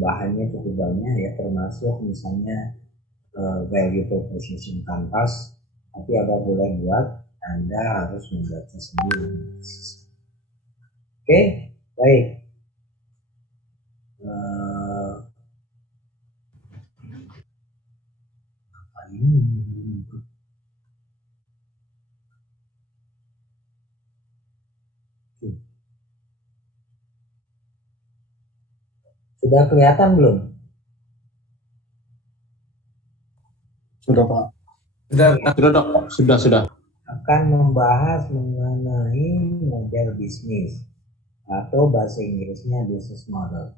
bahannya cukup banyak ya, termasuk misalnya value proposition kanvas. Tapi apa boleh buat, Anda harus membaca sendiri. Oke, baik. Apa ini? Sudah kelihatan belum? Sudah Pak. Sudah Dok. Sudah. Akan membahas mengenai model bisnis atau bahasa Inggrisnya business model.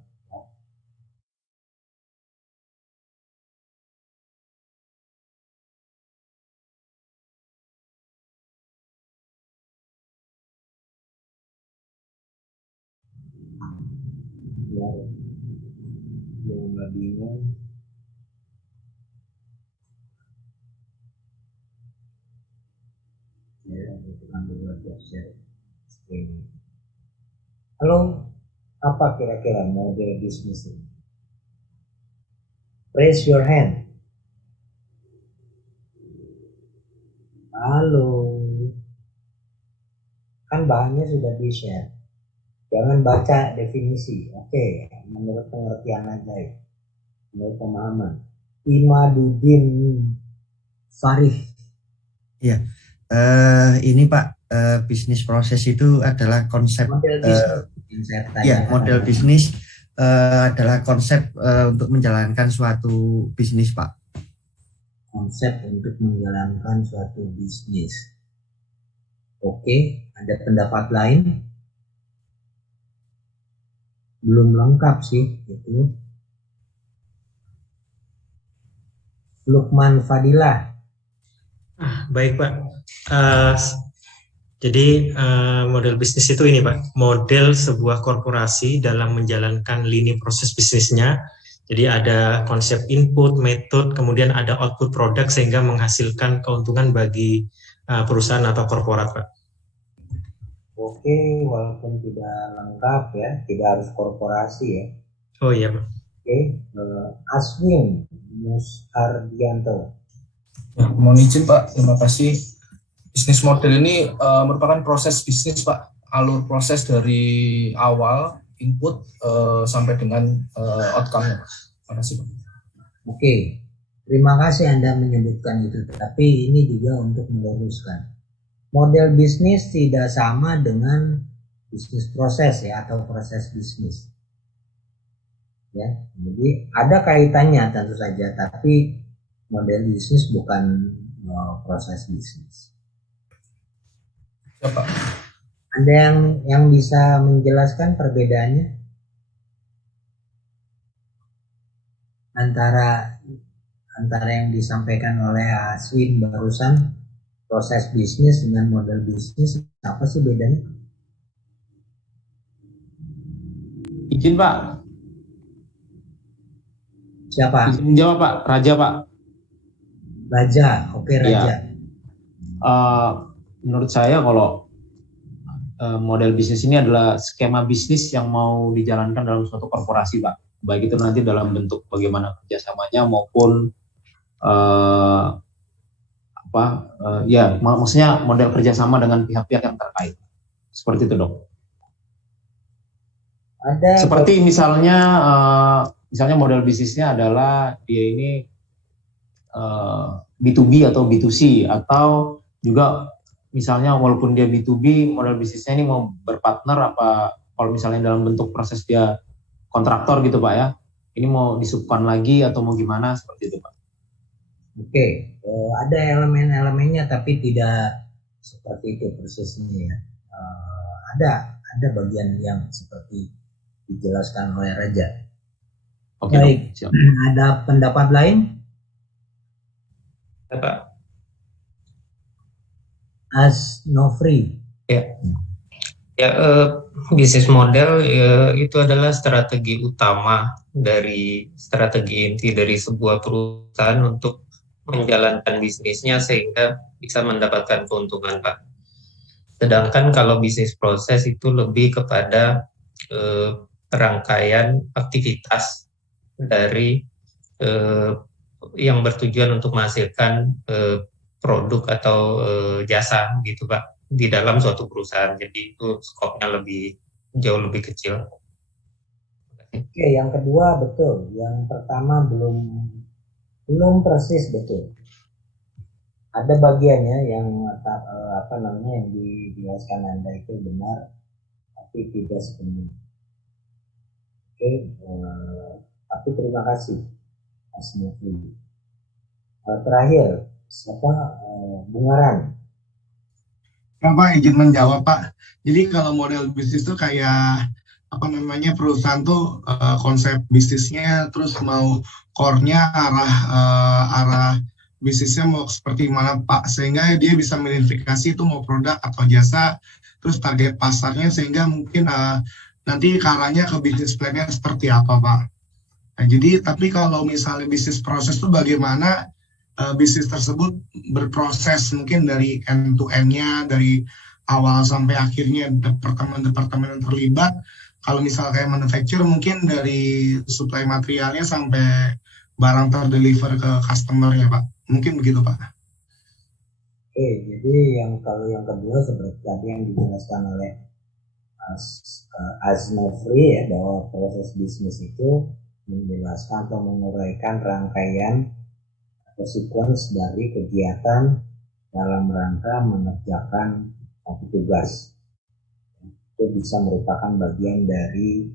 Ya, yang nggak bingung. Ya, itu kan dulu aja share screen. Halo, apa kira-kira model bisnis ini? Raise your hand. Halo. Kan bahannya sudah di-share. Jangan baca definisi. Oke, menurut pengertian aja ya. Menurut pemahaman. Imaduddin Farih. Iya. Ini Pak, bisnis proses itu adalah konsep model bisnis. Model bisnis adalah konsep untuk menjalankan suatu bisnis, Pak. Konsep untuk menjalankan suatu bisnis. Oke, ada pendapat lain? Belum lengkap sih itu. Lukman Fadilah. Baik Pak. Jadi model bisnis itu ini Pak, model sebuah korporasi dalam menjalankan lini proses bisnisnya. Jadi ada konsep input, method, kemudian ada output produk sehingga menghasilkan keuntungan bagi perusahaan atau korporat Pak. Oke, walaupun tidak lengkap ya, tidak harus korporasi ya. Oh iya Pak. Oke, Aswin Mushardianto. Ya, mohon izin Pak, terima kasih. Bisnis model ini merupakan proses bisnis Pak, alur proses dari awal input sampai dengan outcome-nya Pak. Terima kasih Pak. Oke, terima kasih Anda menyebutkan itu, tapi ini juga untuk meluruskan. Model bisnis tidak sama dengan bisnis proses ya, atau proses bisnis. Ya, jadi ada kaitannya tentu saja, tapi model bisnis bukan proses bisnis. Pak. Ada yang bisa menjelaskan perbedaannya antara yang disampaikan oleh Aswin barusan, proses bisnis dengan model bisnis, apa sih bedanya? Izin Pak. Siapa? Izin jawab Pak, Raja Pak. Raja, oke Raja. Ya. Menurut saya kalau model bisnis ini adalah skema bisnis yang mau dijalankan dalam suatu korporasi Pak. Baik itu nanti dalam bentuk bagaimana kerjasamanya maupun maksudnya model kerjasama dengan pihak-pihak yang terkait. Seperti itu Dok. Seperti misalnya model bisnisnya adalah dia ini B2B atau B2C, atau juga misalnya walaupun dia B2B, model bisnisnya ini mau berpartner apa kalau misalnya dalam bentuk proses dia kontraktor gitu Pak ya, ini mau disubkon lagi atau mau gimana, seperti itu Pak. Oke, ada elemen-elemennya tapi tidak seperti itu persisnya ya. Ada bagian yang seperti dijelaskan oleh Raja. Oke, baik, ada pendapat lain? Pak. Asnofri. Ya, bisnis model itu adalah strategi utama dari strategi inti dari sebuah perusahaan untuk menjalankan bisnisnya sehingga bisa mendapatkan keuntungan Pak. Sedangkan kalau bisnis proses itu lebih kepada rangkaian aktivitas dari yang bertujuan untuk menghasilkan produk atau jasa gitu Pak di dalam suatu perusahaan. Jadi itu skopnya jauh lebih kecil. Oke, yang kedua betul. Yang pertama belum persis betul. Ada bagiannya yang yang dijelaskan Anda itu benar, tapi tidak sepenuhnya. Oke, tapi terima kasih Mas Novi. Terakhir, Bungaran. Pak, izin menjawab Pak. Jadi kalau model bisnis itu kayak perusahaan tuh konsep bisnisnya terus mau core-nya arah bisnisnya mau seperti mana Pak, sehingga dia bisa mengidentifikasi itu mau produk atau jasa, terus target pasarnya, sehingga mungkin nanti ke arahnya ke bisnis plan-nya seperti apa Pak. Nah, jadi tapi kalau misalnya bisnis proses itu bagaimana bisnis tersebut berproses, mungkin dari end to end-nya, dari awal sampai akhirnya departemen-departemen yang terlibat. Kalau misalnya kayak manufacture, mungkin dari supply materialnya sampai barang terdeliver ke customer-nya Pak. Mungkin begitu Pak. Oke, jadi kalau yang kedua seperti tadi yang dijelaskan oleh Aznofri ya, bahwa proses bisnis itu menjelaskan atau menguraikan rangkaian atau sequence dari kegiatan dalam rangka mengerjakan satu tugas. Itu bisa merupakan bagian dari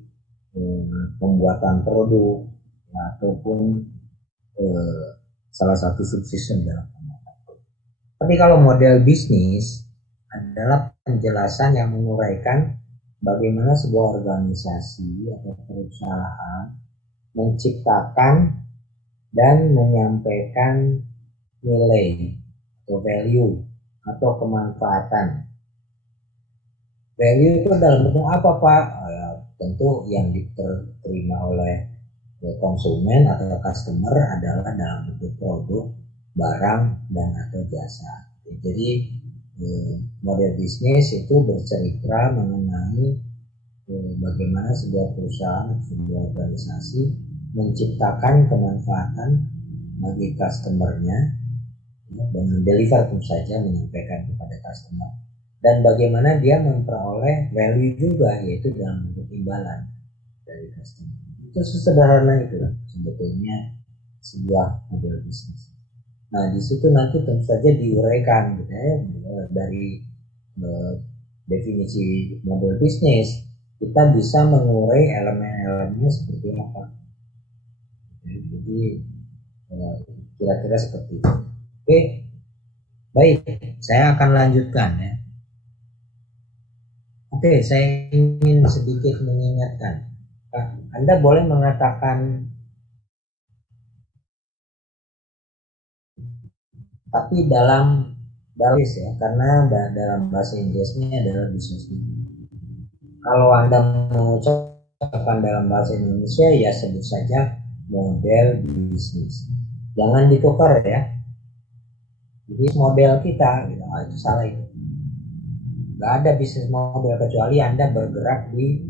pembuatan produk ataupun salah satu subsisten dalam pembuatan produk. Tapi kalau model bisnis adalah penjelasan yang menguraikan bagaimana sebuah organisasi atau perusahaan menciptakan dan menyampaikan nilai atau value atau kemanfaatan. Value itu dalam bentuk apa Pak? Tentu yang diterima oleh konsumen atau customer adalah dalam bentuk produk, barang, dan atau jasa. Jadi model bisnis itu bercerita mengenai bagaimana sebuah perusahaan, sebuah organisasi menciptakan kemanfaatan bagi customernya dan mendeliver tentu saja, menyampaikan kepada customer, dan bagaimana dia memperoleh value juga, yaitu dalam bentuk imbalan dari customer. Itu sesederhana itu sebetulnya sebuah model bisnis. Nah, di situ nanti tentu saja diuraikan gitu ya, dari definisi model bisnis kita bisa mengurai elemen-elemennya seperti apa. Jadi kira-kira seperti itu. Oke, baik, saya akan lanjutkan ya. Oke, saya ingin sedikit mengingatkan. Anda boleh mengatakan tapi dalam ya, karena dalam bahasa Inggrisnya adalah business. Kalau Anda mengucapkan dalam bahasa Indonesia ya sebut saja model bisnis. Jangan ditukar ya. Jadi model kita gitu, itu salah itu. Gak ada bisnis model kecuali Anda bergerak di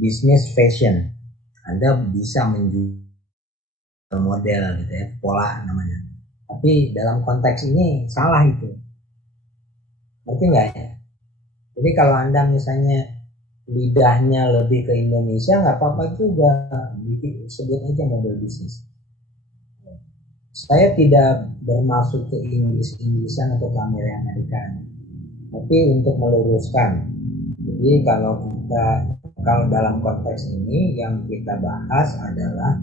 bisnis fashion. Anda bisa menjual model gitu ya, pola namanya. Tapi dalam konteks ini salah itu. Ngerti nggak ya? Jadi kalau Anda misalnya lidahnya lebih ke Indonesia, nggak apa-apa juga, sebut aja model bisnis. Saya tidak bermaksud ke Inggrisan atau ke Amerika, tapi untuk meluruskan. Jadi kalau dalam konteks ini yang kita bahas adalah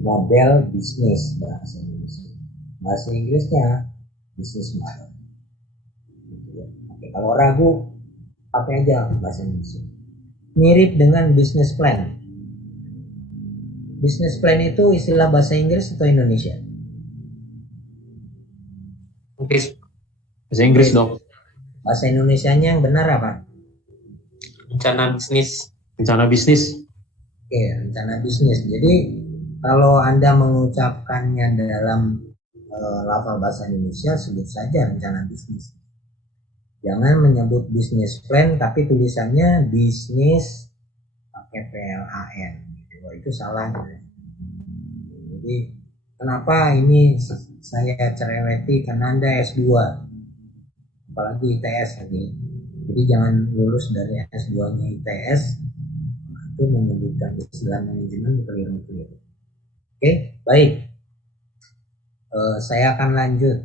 model bisnis bahasa Inggris. Bahasa Inggrisnya business model. Oke, kalau ragu pakai aja bahasa Indonesia. Mirip dengan business plan. Business plan itu istilah bahasa Inggris atau Indonesia? Bahasa Inggris dong. Bahasa Indonesianya yang benar apa? Rencana bisnis. Rencana bisnis. Oke, rencana bisnis. Jadi kalau Anda mengucapkannya dalam lafal bahasa Indonesia, sebut saja rencana bisnis. Jangan menyebut business plan tapi tulisannya bisnis pakai PLAN gitu. Wah, itu salah gitu. Jadi kenapa ini saya cereweti, karena Anda S2 apalagi ITS tadi. Jadi jangan lulus dari S2-nya ITS itu menyebutkan istilah manajemen keliru-keliru. Oke, baik. Saya akan lanjut.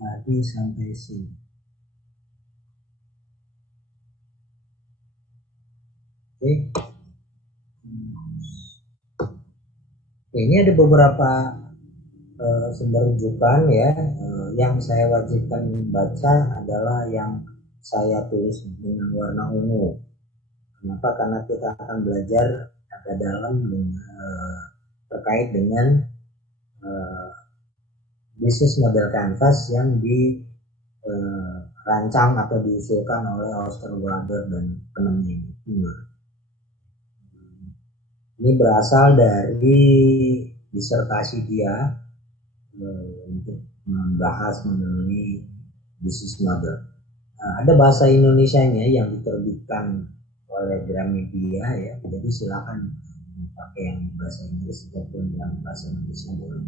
Tadi sampai sini. Oke. Oke, ini ada beberapa sumber rujukan ya. Yang saya wajibkan baca adalah yang saya tulis dengan warna ungu. Kenapa? Karena kita akan belajar agak dalam terkait dengan bisnis model canvas yang dirancang atau diusulkan oleh Oscar Wilde dan temannya ini. Ini berasal dari disertasi dia untuk membahas mengenai bisnis model. Ada bahasa Indonesianya yang diterbitkan oleh Gramedia ya, jadi silakan pakai yang bahasa Inggris ataupun yang bahasa Indonesia boleh.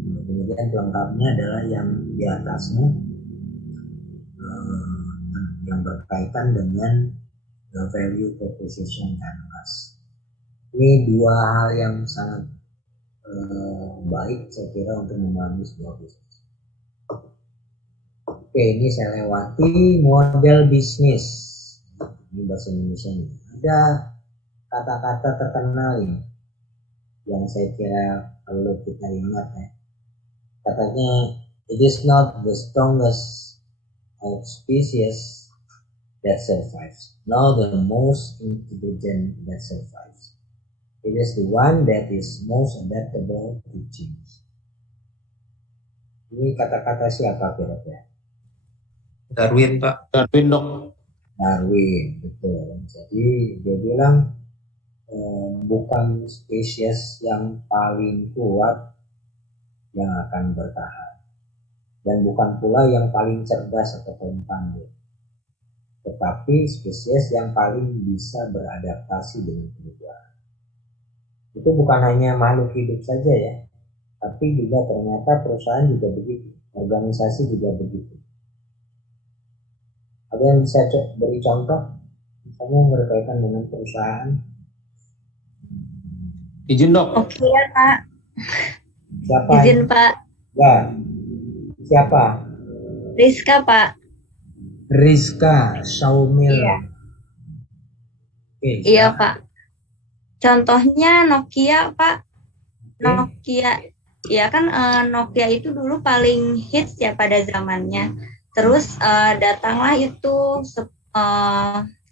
Kemudian pelengkapnya adalah yang di atasnya yang berkaitan dengan value proposition canvas. Ini dua hal yang sangat baik saya kira untuk memahami sebuah bisnis. Oke, ini saya lewati model bisnis. Ini bahasa Indonesia ini. Ada kata-kata terkenal ini yang saya kira perlu kita ingat ya. Katanya, it is not the strongest of species that survives, nor the most intelligent that survives. It is the one that is most adaptable to change. Ini kata-kata siapa kira-kira? Darwin, Pak. Darwin, Dok. Darwin, betul. Jadi dia bilang bukan spesies yang paling kuat yang akan bertahan, dan bukan pula yang paling cerdas atau paling pandai, tetapi spesies yang paling bisa beradaptasi dengan perubahan. Itu bukan hanya makhluk hidup saja ya, tapi juga ternyata perusahaan juga begitu, organisasi juga begitu. Ada yang bisa beri contoh, misalnya yang berkaitan dengan perusahaan? Izin, Dok. Oke ya Pak, Siapa? izin Pak. Ya, siapa? Rizka Pak. Rizka Shaumil. Iya. Oke, Iya silakan. Pak. Contohnya Nokia Pak. Oke. Nokia, ya kan Nokia itu dulu paling hits ya pada zamannya. Terus datanglah itu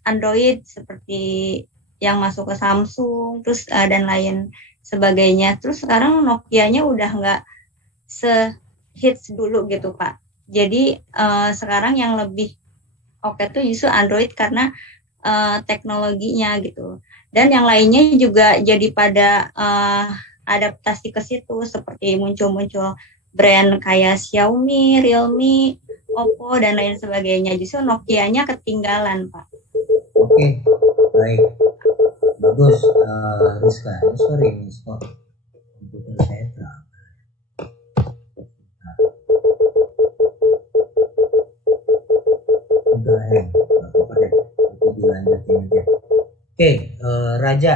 Android seperti yang masuk ke Samsung, terus dan lain sebagainya. Terus sekarang Nokia-nya udah nggak se-hits dulu gitu Pak. Jadi sekarang yang lebih oke tuh justru Android karena teknologinya gitu. Dan yang lainnya juga jadi pada adaptasi ke situ, seperti muncul-muncul brand kayak Xiaomi, Realme, Oppo dan lain sebagainya. Justru Nokia-nya ketinggalan, Pak. Oke, baik, bagus, Rizka. Sorry nih, stop. Komputer saya terang. Udah ya, nggak apa-apa deh. Nanti dilanjutin aja. Oke, Raja.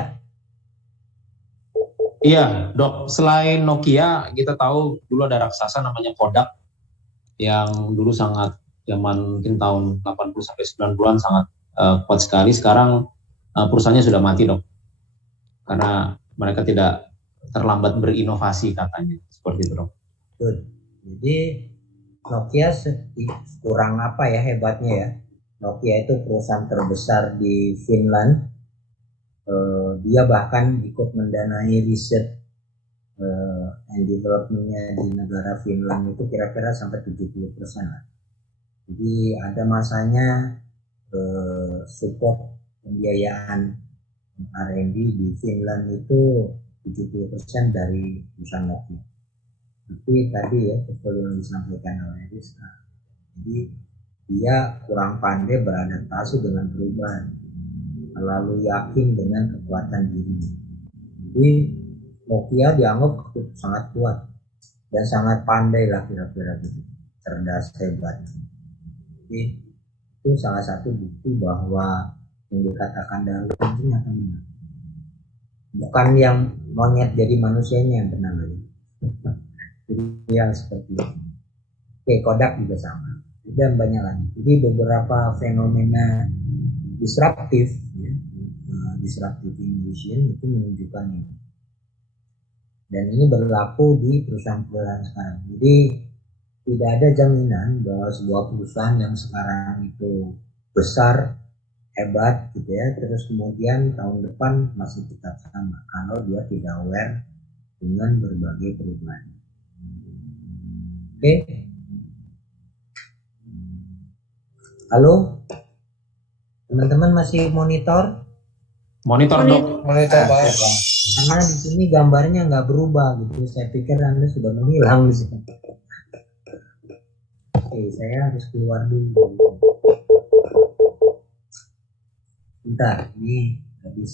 Iya, Dok. Selain Nokia, kita tahu dulu ada raksasa namanya Kodak yang dulu sangat zaman mungkin tahun 80 sampai 90-an sangat kuat sekali. Sekarang perusahaannya sudah mati, Dok. Karena mereka tidak terlambat berinovasi katanya. Seperti itu, Dok. Good. Jadi Nokia kurang apa ya hebatnya ya. Nokia itu perusahaan terbesar di Finland. Dia bahkan ikut mendanai riset and development-nya di negara Finland itu kira-kira sampai 70% lah. Jadi ada masanya support pembiayaan R&D di Finland itu 70% dari perusahaan Nokia. Tapi tadi ya seperti yang disampaikan oleh Rizka, jadi dia kurang pandai beradaptasi dengan perubahan, terlalu yakin dengan kekuatan diri. Jadi Nokia dianggap sangat kuat dan sangat pandai lah kira-kira gitu, cerdas, hebat. Jadi itu salah satu bukti bahwa yang dikatakan Darwin itu nyata benar. Bukan yang monyet jadi manusianya yang benar. Jadi yang seperti itu. Oke, Kodak juga sama. Dan banyak lagi. Jadi beberapa fenomena disruptif, ya, disruptive innovation itu menunjukkan ini. Dan ini berlaku di perusahaan-perusahaan sekarang. Jadi tidak ada jaminan bahwa sebuah perusahaan yang sekarang itu besar, hebat gitu ya, terus kemudian tahun depan masih tetap sama kalau dia tidak aware dengan berbagai perubahan. Oke. Halo, teman-teman masih monitor? Monitor dok. Monitor Pak. Karena di sini gambarnya nggak berubah gitu. Saya pikir Anda sudah menghilang di sini. Oke, saya harus keluar dulu. Bentar, ini habis.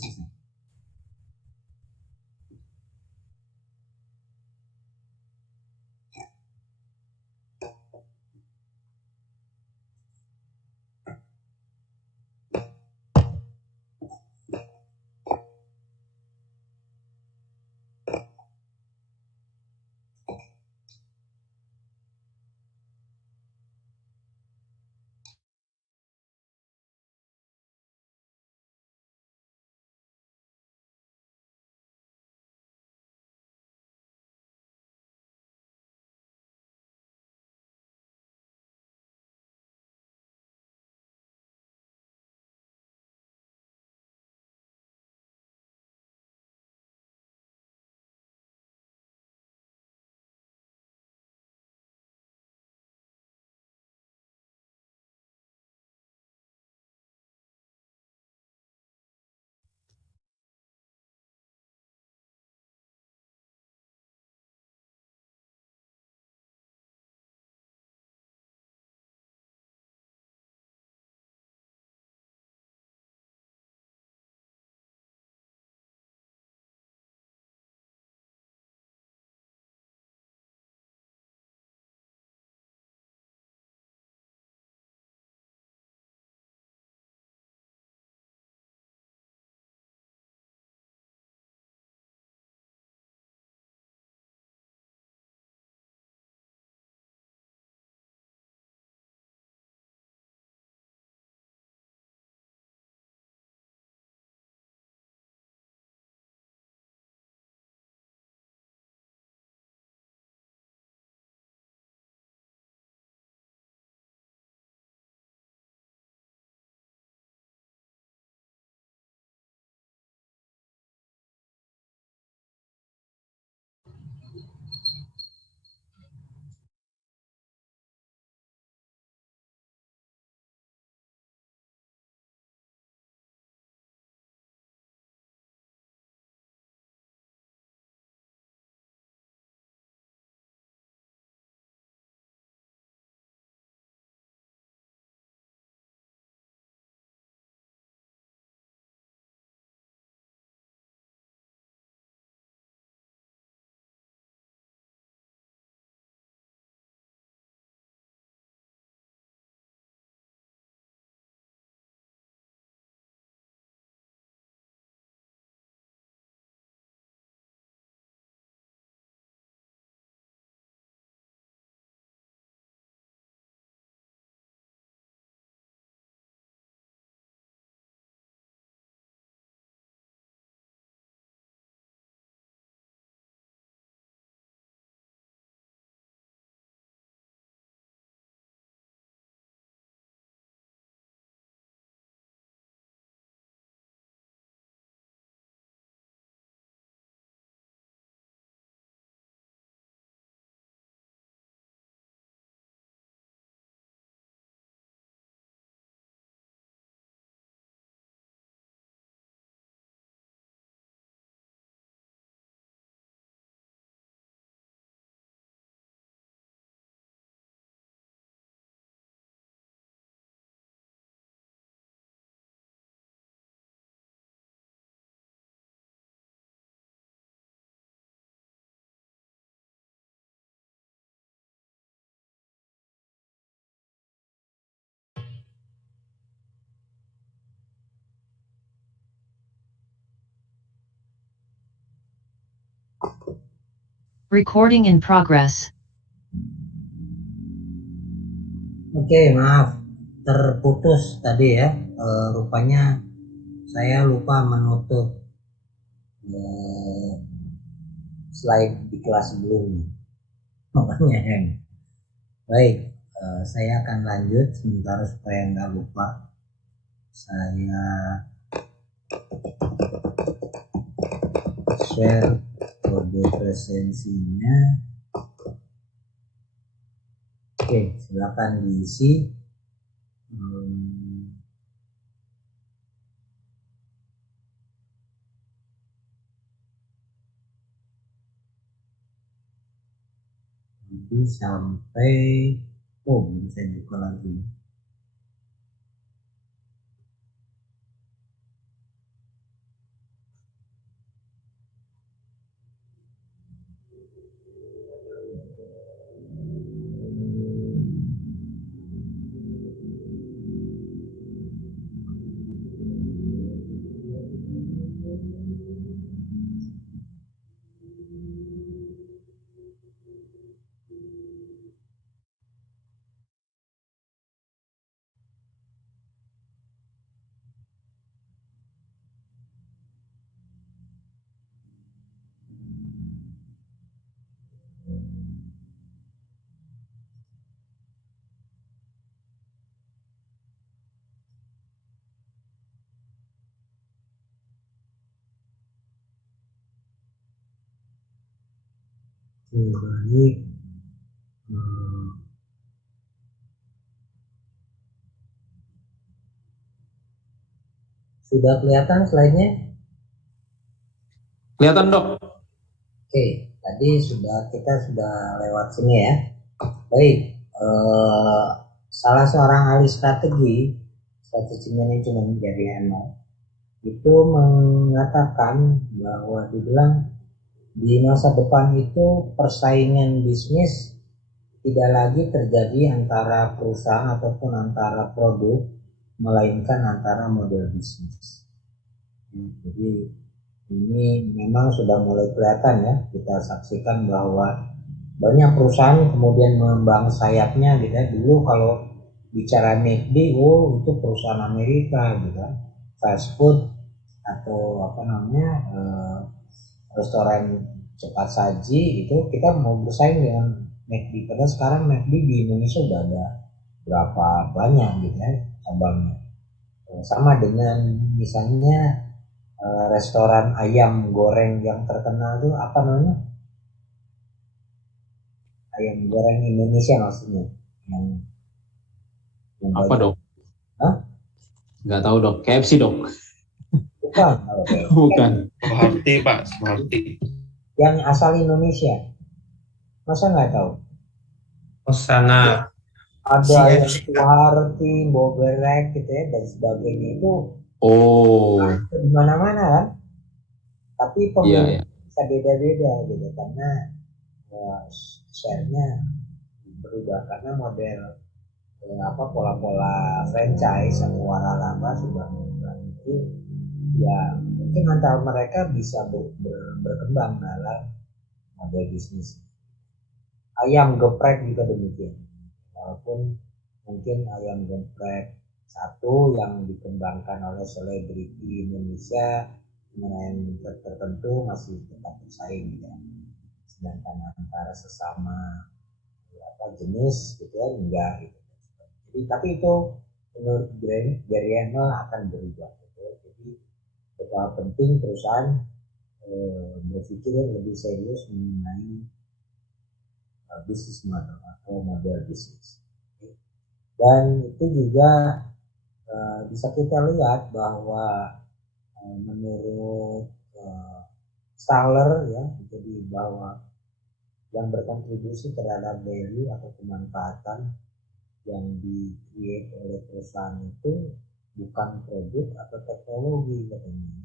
Recording in progress. Oke, maaf terputus tadi ya. Rupanya saya lupa menutup slide di kelas sebelumnya. Makanya baik, saya akan lanjut sementara supaya nggak lupa. Saya share kode presensinya. Oke, silakan diisi. Nanti sampai belum saya buka lagi. Oke, baik. Sudah kelihatan slide-nya? Kelihatan, Dok. Oke, tadi kita sudah lewat sini ya. Baik, salah seorang ahli strategi manajemen dari ML itu mengatakan bahwa dibilang di masa depan itu persaingan bisnis tidak lagi terjadi antara perusahaan ataupun antara produk, melainkan antara model bisnis. Jadi ini memang sudah mulai kelihatan ya, kita saksikan bahwa banyak perusahaan kemudian mengembang sayapnya gitu ya. Dulu kalau bicara McD, itu perusahaan Amerika gitu kan, fast food atau restoran cepat saji itu kita mau bersaing dengan McD. Padahal sekarang McD di Indonesia udah ada berapa banyak gitu ya cabangnya. Sama dengan misalnya restoran ayam goreng yang terkenal itu apa namanya? Ayam goreng Indonesia maksudnya. Yang Apa, Dok? Hah? Nggak tahu, Dok. KFC, Dok. Bukan. Bukan. Seperti Pak, seperti. Yang asal Indonesia. Masa nggak tahu? Sana Ada yang Suharti, Boberek gitu ya dan sebagainya itu. Di mana-mana kan. Tapi pemilik bisa beda-beda gitu karena share-nya berubah karena model pola-pola franchise atau waralaba sudah berubah. Jadi ya mungkin antara mereka bisa berkembang dalam model bisnis. Ayam geprek juga demikian. Walaupun mungkin ayam geprek satu yang dikembangkan oleh selebriti Indonesia dengan tertentu masih tetap bersaing ya. Sedangkan antara sesama jenis gitu ya enggak gitu. Jadi tapi itu menurut Gary Hamel akan berubah gitu. Jadi betapa penting perusahaan berpikir lebih serius mengenai bisnis model atau model bisnis. Dan itu juga bisa kita lihat bahwa menurut Staller ya, jadi bahwa yang berkontribusi terhadap value atau kemanfaatan yang di-create oleh perusahaan itu bukan produk atau teknologi katanya,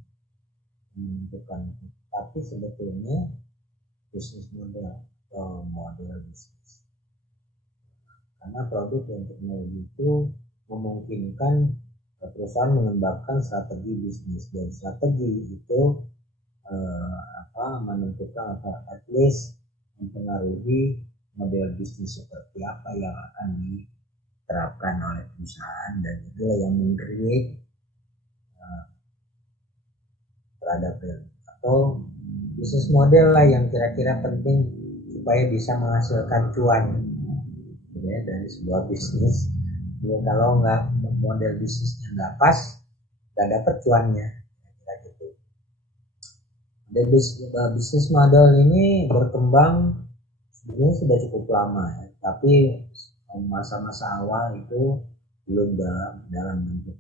bukan, tapi sebetulnya bisnis model atau model bisnis. Karena produk dan teknologi itu memungkinkan perusahaan mengembangkan strategi bisnis dan strategi itu menentukan atau at least mempengaruhi model bisnis seperti apa yang akan diterapkan oleh perusahaan, dan itulah yang meng-create terhadap atau bisnis model lah yang kira-kira penting supaya bisa menghasilkan cuan gitu ya, dari sebuah bisnis. Ya, kalau nggak model bisnisnya nggak pas, nggak dapat cuannya, kira gitu. Dan bisnis model ini berkembang sebenarnya sudah cukup lama ya, tapi masa-masa awal itu belum dalam bentuk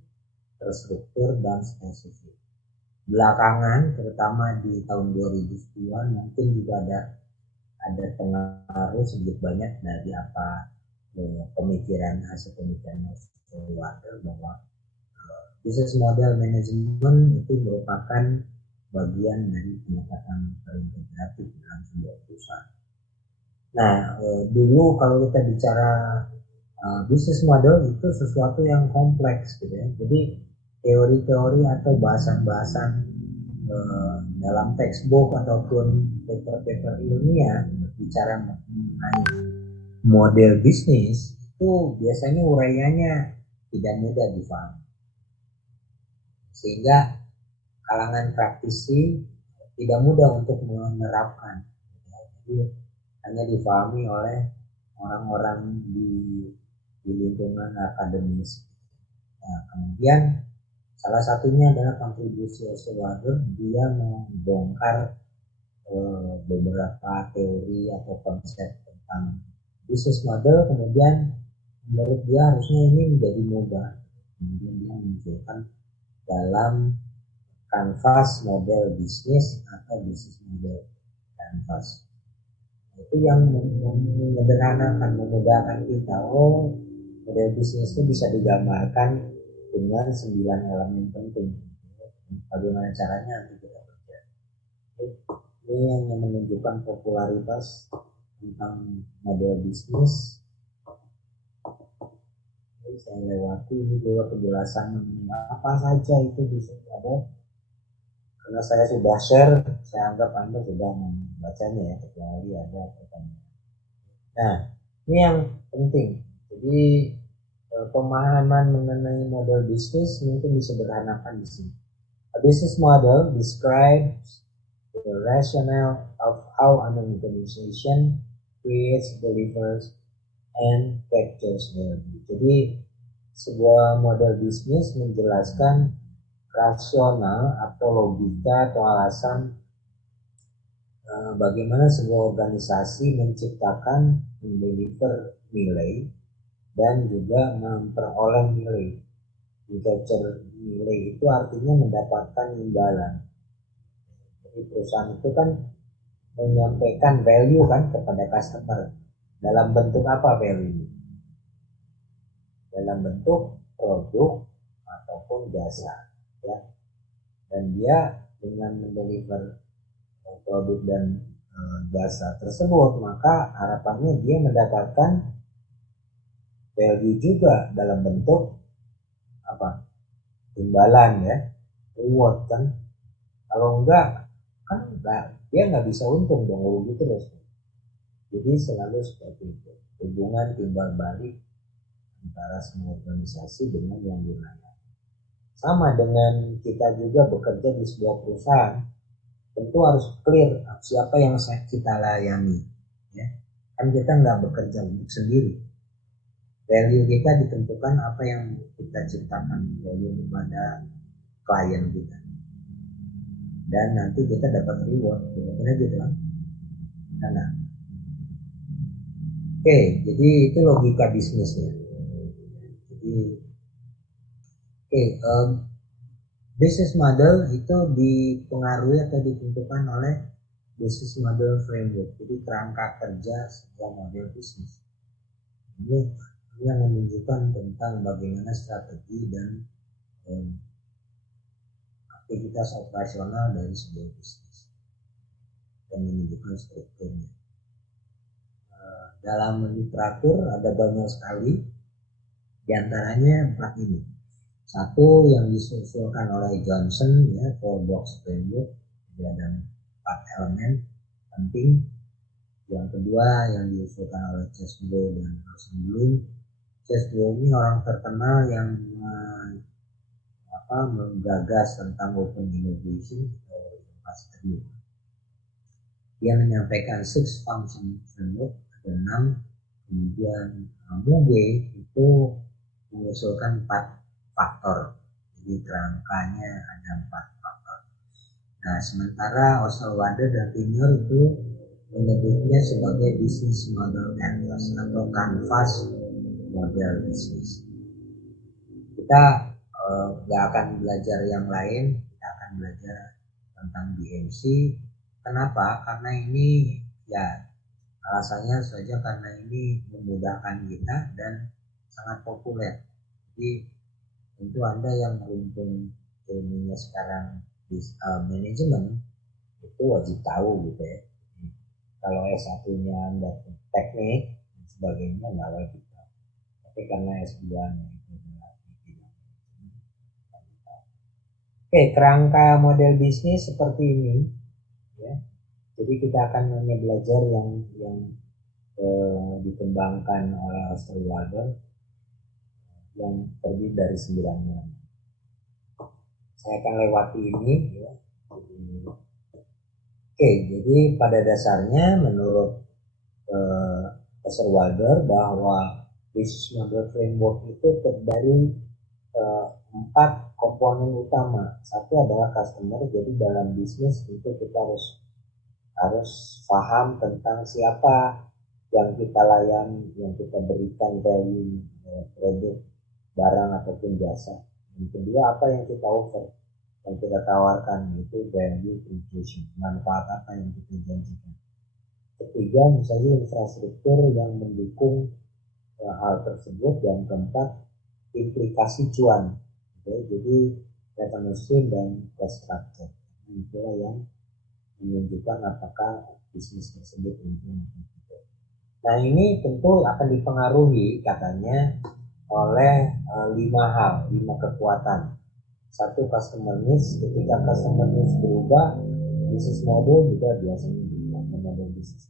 terstruktur dan spesifik. Belakangan, terutama di tahun 2010-an, mungkin juga ada pengaruh sedikit banyak dari hasil pemikiran Water bahwa business model management itu merupakan bagian dari pendekatan terintegratif dalam sebuah perusahaan. Nah, dulu kalau kita bicara business model itu sesuatu yang kompleks gitu ya. Jadi teori-teori atau bahasan-bahasan dalam textbook ataupun paper-paper ilmiah bicara mengenai model bisnis itu biasanya uraiannya tidak mudah difahami, sehingga kalangan praktisi tidak mudah untuk menerapkan. Jadi hanya difahami oleh orang-orang di lingkungan akademis. Nah, kemudian salah satunya adalah kontribusi Oswalder, dia membongkar beberapa teori atau konsep tentang bisnis model, kemudian menurut dia harusnya ini menjadi mudah, kemudian dia munculkan dalam kanvas model bisnis atau bisnis model kanvas. Itu yang menyederhanakan, memudahkan kita. Oh, model bisnis itu bisa digambarkan dengan 9 elemen penting. Bagaimana caranya nanti kita kerja. Ini yang menunjukkan popularitas tentang model bisnis. Jadi saya lewati ini juga penjelasan mengenai apa saja itu bisnis model. Karena saya sudah share, saya anggap Anda sudah membacanya ya, kecuali ada pertanyaan. Nah, ini yang penting. Jadi pemahaman mengenai model bisnis mungkin disederhanakan di sini. A business model describes the rationale of how an organization creates, delivers, and captures value. Jadi sebuah model bisnis menjelaskan rasional atau logika atau alasan bagaimana sebuah organisasi menciptakan, mendeliver nilai dan juga memperoleh nilai. Capture nilai itu artinya mendapatkan imbalan. Jadi perusahaan itu kan menyampaikan value kan kepada customer. Dalam bentuk apa value? Dalam bentuk produk ataupun jasa, ya. Dan dia dengan mendeliver produk dan jasa tersebut, maka harapannya dia mendapatkan value juga dalam bentuk apa? Imbalan, ya, reward kan. Kalau enggak kan dia nggak bisa untung dong, rugi terus. Jadi selalu seperti itu, hubungan timbal balik antara semua organisasi dengan yang dilayani. Sama dengan kita juga bekerja di sebuah perusahaan, tentu harus clear siapa yang kita layani, ya. Kan kita nggak bekerja untuk sendiri. Value kita ditentukan apa yang kita ciptakan, value kepada klien kita, dan nanti kita dapat reward, kira-kira gitu kan. Nah, oke, jadi itu logika bisnisnya. Jadi, business model itu dipengaruhi atau ditentukan oleh business model framework. Jadi kerangka kerja sebuah model bisnis. Ini yang menunjukkan tentang bagaimana strategi dan aktivitas operasional dari sebuah bisnis dan menunjukkan strukturnya. Dalam literatur ada banyak sekali, diantaranya 4 ini. Satu yang disusulkan oleh Johnson, ya, 4 box framework, Jadi ada 4 elemen penting. Yang kedua yang diusulkan oleh Chesbrough dan Rosenblum. Chesbrough ini orang terkenal yang menggagas tentang open innovation atau inovasi terbuka. Dia menyampaikan 6 function framework, ada 6. Kemudian Muge itu mengusulkan 4 faktor. Jadi kerangkanya ada 4 faktor. Nah, sementara Osterwalder dan Wiener itu menyebutnya sebagai business model canvas atau canvas model bisnis. Kita nggak akan belajar yang lain, kita akan belajar tentang BMC. Kenapa? Karena ini ya alasannya saja karena ini memudahkan kita dan sangat populer. Jadi tentu Anda yang merumpun ilmunya sekarang di manajemen itu wajib tahu gitu ya. Kalau S1-nya Anda teknik dan sebagainya nggak wajib tahu. Tapi karena S2-nya itu adalah tidak. Oke, kerangka model bisnis seperti ini ya. Jadi kita akan hanya belajar yang dikembangkan oleh Osterwalder yang terdiri dari 9 elemen. Saya akan lewati ini ya. Oke, jadi pada dasarnya menurut Osterwalder bahwa business model framework itu terdiri 4 komponen utama. Satu adalah customer. Jadi dalam bisnis itu kita harus paham tentang siapa yang kita layani, yang kita berikan value, produk, barang ataupun jasa. Yang kedua, apa yang kita offer, yang kita tawarkan, itu value creation, manfaat apa yang kita janjikan. Ketiga, misalnya infrastruktur yang mendukung hal tersebut. Dan keempat, implikasi cuan. Oke, jadi revenue stream dan cost structure. Itulah yang menunjukkan apakah bisnis tersebut untung atau tidak. Nah, ini tentu akan dipengaruhi katanya oleh 5 hal, 5 kekuatan. Satu, customer needs. Ketika customer needs berubah, bisnis model juga biasanya berubah. Model bisnis.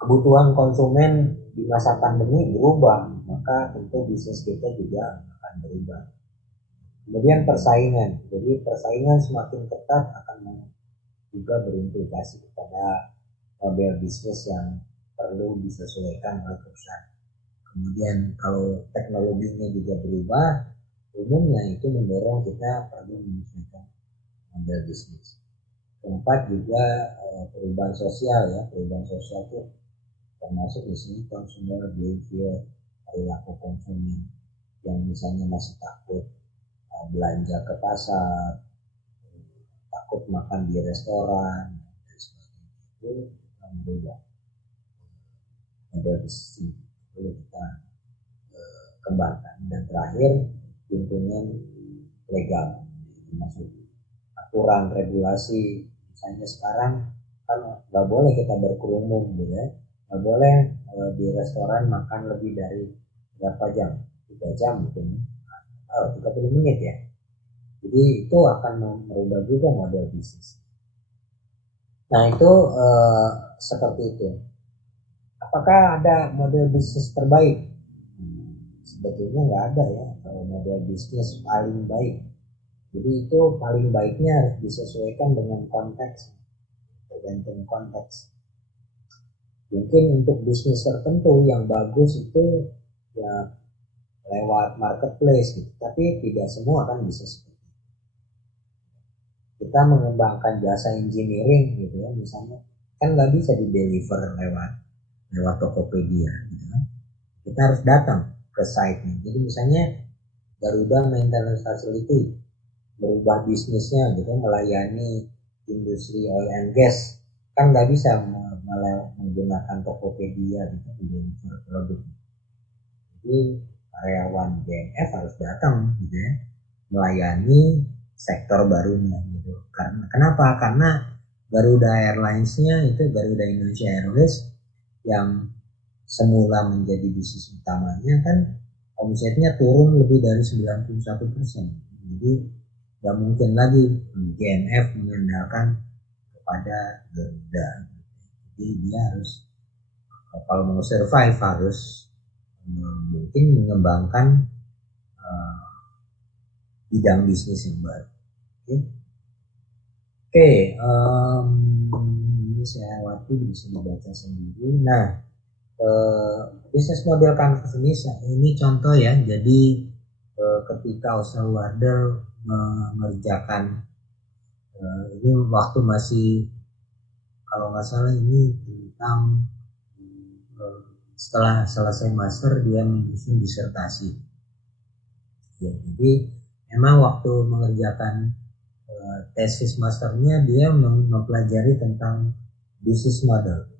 Kebutuhan konsumen di masa pandemi berubah, maka tentu bisnis kita juga akan berubah. Kemudian persaingan. Jadi persaingan semakin ketat akan juga berimplikasi kepada model bisnis yang perlu disesuaikan oleh perusahaan. Kemudian kalau teknologinya juga berubah, umumnya itu mendorong kita perlu menyesuaikan model bisnis. Keempat juga perubahan sosial ya. Perubahan sosial itu termasuk di sini consumer behavior, perilaku konsumen yang misalnya masih takut belanja ke pasar, takut makan di restoran, dan sebagainya. Itu berubah model bisnis perlu kita kembangkan. Dan terakhir, lingkungan legal, termasuk aturan regulasi. Misalnya sekarang kan nggak boleh kita berkerumun gitu ya, nggak boleh di restoran makan lebih dari berapa jam, 3 jam mungkin, 30 menit ya. Jadi itu akan merubah juga model bisnis. Nah itu seperti itu. Apakah ada model bisnis terbaik? Sebetulnya nggak ada ya model bisnis paling baik. Jadi itu paling baiknya harus disesuaikan dengan konteks, tergantung konteks. Mungkin untuk bisnis tertentu yang bagus itu ya lewat marketplace gitu, tapi tidak semua kan bisa seperti itu. Kita mengembangkan jasa engineering gitu ya, misalnya kan nggak bisa di deliver lewat Tokopedia gitu kan. Kita harus datang ke site-nya. Jadi misalnya Garuda Maintenance Facility berubah bisnisnya gitu, melayani industri oil and gas, kan nggak bisa menggunakan Tokopedia gitu di deliver produk. Jadi karyawan GMF harus datang gitu ya, melayani sektor barunya gitu. Kenapa? Karena Garuda Airlines-nya itu Garuda Indonesia Airways yang semula menjadi bisnis utamanya kan omsetnya turun lebih dari 91%. Jadi Gak mungkin lagi GNF mengandalkan kepada Garuda. Jadi dia harus kalau mau survive harus mungkin mengembangkan bidang bisnis yang baru. Oke, ini saya lewati bisa dibaca sendiri. Nah, bisnis model Canvas ini contoh ya. Jadi ketika Osterwalder mengerjakan ini waktu masih kalau nggak salah ini tentang setelah selesai master dia menyusun disertasi. Ya, jadi memang waktu mengerjakan tesis masternya dia mempelajari tentang bisnis model.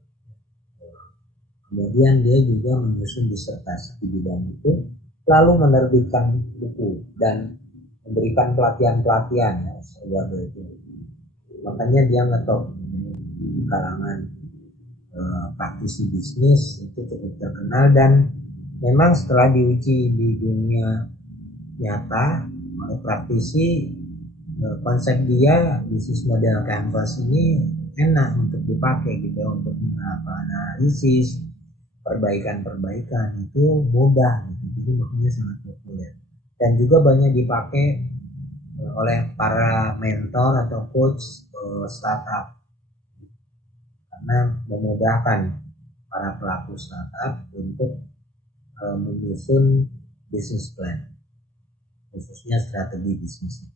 Kemudian dia juga menyusun disertasi di bidang itu, lalu menerbitkan buku dan memberikan pelatihan-pelatihan ya, itu. Makanya dia ngetop di kalangan praktisi bisnis itu cukup terkenal dan memang setelah diuji di dunia nyata oleh praktisi konsep dia bisnis model Canvas ini enak untuk dipakai gitu ya, untuk analisis perbaikan itu mudah gitu, jadi makanya sangat populer dan juga banyak dipakai oleh para mentor atau coach startup karena memudahkan para pelaku startup untuk menyusun business plan khususnya strategi bisnis.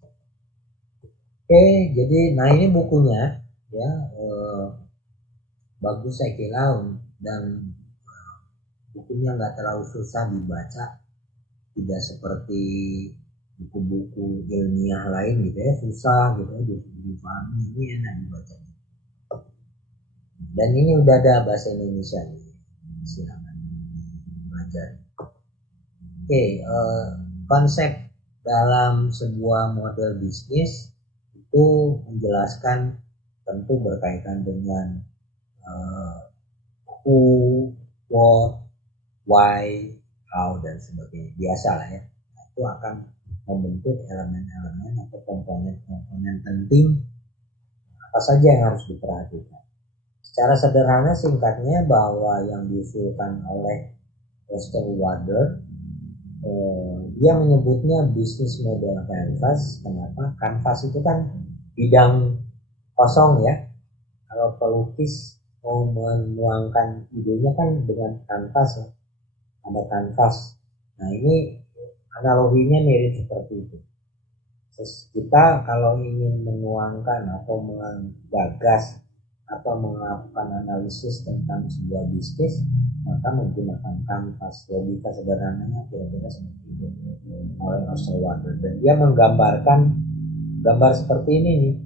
Oke, jadi nah ini bukunya ya bagus saya kira dan bukunya nggak terlalu susah dibaca, tidak seperti buku-buku ilmiah lain gitu ya susah gitu ya dipahami, ini enak dibaca. Dan ini udah ada bahasa Indonesia nih, silakan belajar. Oke, konsep dalam sebuah model bisnis itu menjelaskan tentu berkaitan dengan who, what, why, how dan sebagainya. Biasa lah ya. Nah, itu akan membentuk elemen-elemen atau komponen-komponen penting apa saja yang harus diperhatikan. Secara sederhana singkatnya bahwa yang diusulkan oleh Osterwalder dia menyebutnya bisnis model Canvas. Kenapa? Canvas itu kan bidang kosong ya. Kalau pelukis mau menuangkan idenya kan dengan kanvas ya. Ada kanvas. Nah ini analoginya mirip seperti itu. Terus kita kalau ingin menuangkan atau menggagas atau melakukan analisis tentang sebuah bisnis, maka menggunakan kanvas. Logika sederhananya kira-kira seperti itu oleh Osterwalder. Dan dia menggambarkan gambar seperti ini nih.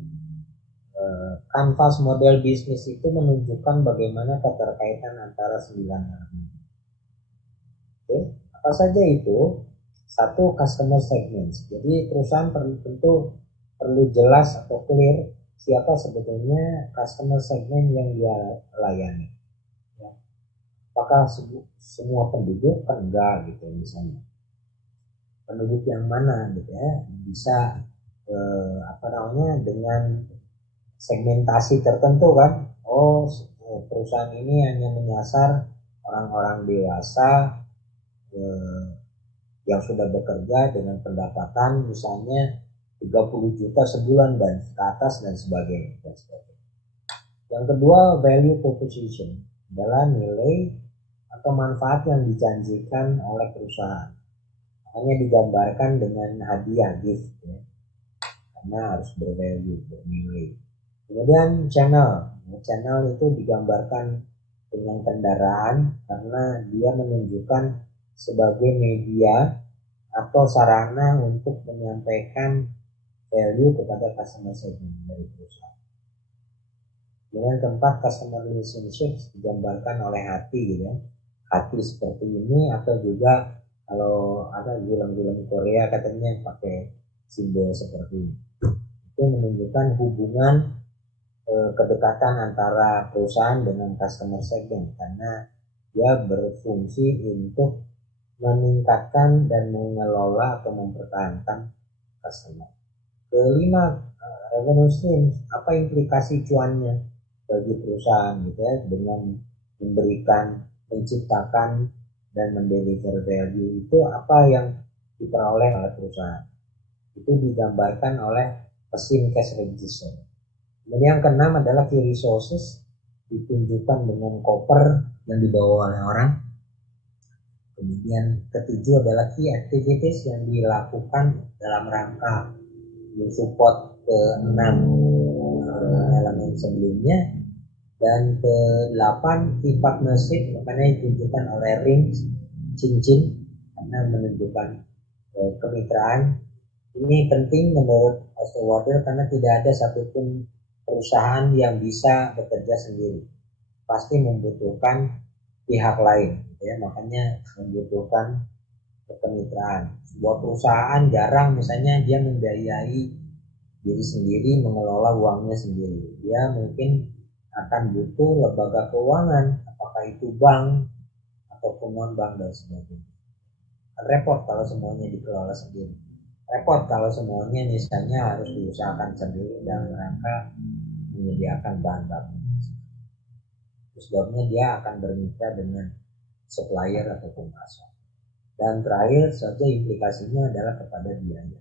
Kanvas model bisnis itu menunjukkan bagaimana keterkaitan antara 9 elemen. Oke, apa saja itu? Satu, customer segments. Jadi perusahaan tentu perlu jelas atau clear siapa sebetulnya customer segment yang dia layani. Ya. Apakah semua penduduk? Enggak gitu misalnya. Penduduk yang mana gitu ya? Bisa dengan segmentasi tertentu kan. Oh, perusahaan ini hanya menyasar orang-orang dewasa yang sudah bekerja dengan pendapatan misalnya 30 juta sebulan dan ke atas dan sebagainya. Yang kedua, value proposition adalah nilai atau manfaat yang dijanjikan oleh perusahaan. Hanya digambarkan dengan hadiah gift ya. Karena harus bervalue, bernilai. Kemudian channel itu digambarkan dengan kendaraan karena dia menunjukkan sebagai media atau sarana untuk menyampaikan value kepada customer segment dari perusahaan. Dengan keempat, customer relationship digambarkan oleh hati gitu ya. Hati seperti ini atau juga kalau ada film-film Korea katanya pakai simbol seperti ini. Itu menunjukkan hubungan kedekatan antara perusahaan dengan customer segment karena dia berfungsi untuk meningkatkan dan mengelola atau mempertahankan customer. Kelima, revenue stream, apa implikasi cuannya bagi perusahaan gitu ya, dengan memberikan, menciptakan dan mendeliver value itu apa yang diperoleh oleh perusahaan. Itu digambarkan oleh mesin cash register. Kemudian yang keenam adalah key resources, ditunjukkan dengan koper yang dibawa oleh orang. Kemudian ketujuh adalah key activities yang dilakukan dalam rangka mensupport ke 6 elemen sebelumnya. Dan ke-8 key partnership, makanya ditunjukkan oleh ring, cincin, karena menunjukkan kemitraan. Ini penting menurut Osterwalder karena tidak ada satupun perusahaan yang bisa bekerja sendiri, pasti membutuhkan pihak lain ya, makanya membutuhkan kemitraan. Sebuah perusahaan jarang misalnya dia membiayai diri sendiri, mengelola uangnya sendiri. Dia mungkin akan butuh lembaga keuangan, apakah itu bank ataupun non bank dan sebagainya. Repot kalau semuanya dikelola sendiri. Repot kalau semuanya misalnya harus diusahakan sendiri dalam rangka menyediakan bahan baku. Sebabnya dia akan bermitra dengan supplier ataupun pasar. Dan terakhir saja implikasinya adalah kepada biaya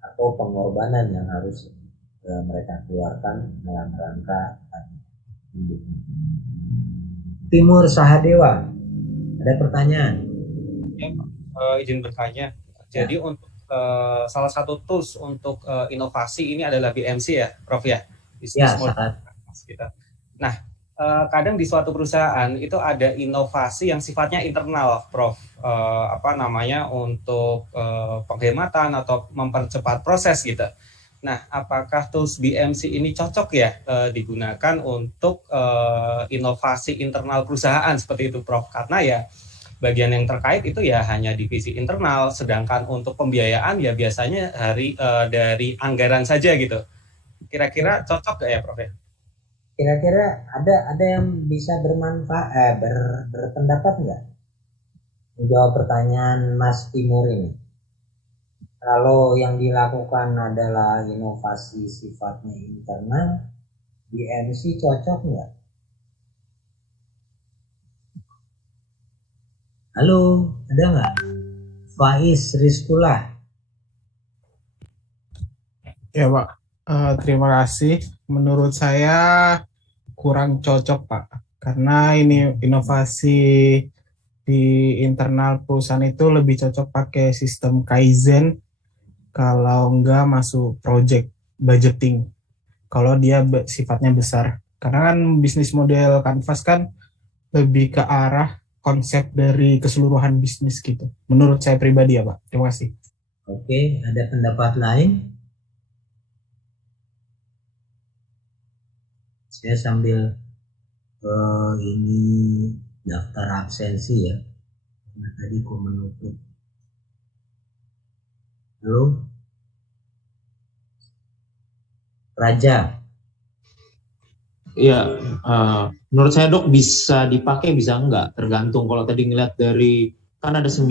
atau pengorbanan yang harus mereka keluarkan dalam rangka hidup. Timur Sahadewa, ada pertanyaan? Ya, izin bertanya. Jadi untuk salah satu tools untuk inovasi ini adalah BMC ya, Prof ya? Business model kita. Nah, kadang di suatu perusahaan itu ada inovasi yang sifatnya internal, Prof. Untuk penghematan atau mempercepat proses gitu. Nah, apakah tools BMC ini cocok ya digunakan untuk inovasi internal perusahaan seperti itu, Prof? Karena ya bagian yang terkait itu ya hanya divisi internal, sedangkan untuk pembiayaan ya biasanya dari anggaran saja gitu. Kira-kira cocok gak ya, Prof? Kira-kira ada yang bisa berpendapat nggak menjawab pertanyaan Mas Timur ini? Kalau yang dilakukan adalah inovasi sifatnya internal, BMC cocok nggak? Halo, ada nggak? Faiz Rizkullah. Ya Pak, terima kasih. Menurut saya kurang cocok Pak, karena ini inovasi di internal perusahaan itu lebih cocok pakai sistem Kaizen kalau enggak masuk project budgeting, kalau dia sifatnya besar. Karena kan bisnis model Canvas kan lebih ke arah konsep dari keseluruhan bisnis gitu. Menurut saya pribadi ya Pak. Terima kasih. Oke, ada pendapat lain? Saya sambil ini daftar absensi ya. Karena tadi kok menutup. Halo? Raja. Iya, menurut saya Dok bisa dipakai bisa enggak, tergantung. Kalau tadi ngeliat dari kan ada 9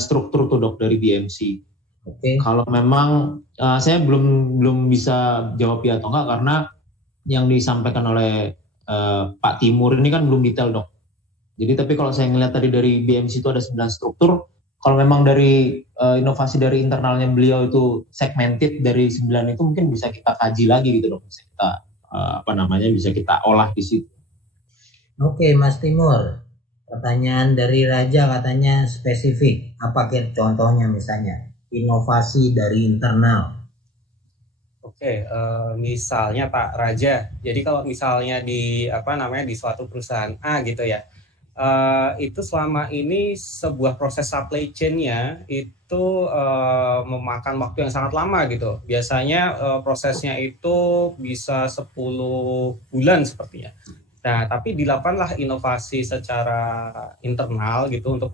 struktur tuh Dok dari BMC. Oke. Kalau memang saya belum bisa jawab ya atau enggak karena yang disampaikan oleh Pak Timur ini kan belum detail Dok. Jadi tapi kalau saya ngeliat tadi dari BMC itu ada 9 struktur, kalau memang dari inovasi dari internalnya beliau itu segmented dari 9 itu mungkin bisa kita kaji lagi gitu Dok. Bisa kita bisa kita olah di situ. Oke, Mas Timur. Pertanyaan dari Raja katanya spesifik. Apa contohnya misalnya inovasi dari internal? Oke, misalnya Pak Raja. Jadi kalau misalnya di di suatu perusahaan A gitu ya, itu selama ini sebuah proses supply chain-nya itu memakan waktu yang sangat lama gitu. Biasanya prosesnya itu bisa 10 bulan sepertinya. Nah, tapi dilakukanlah inovasi secara internal gitu untuk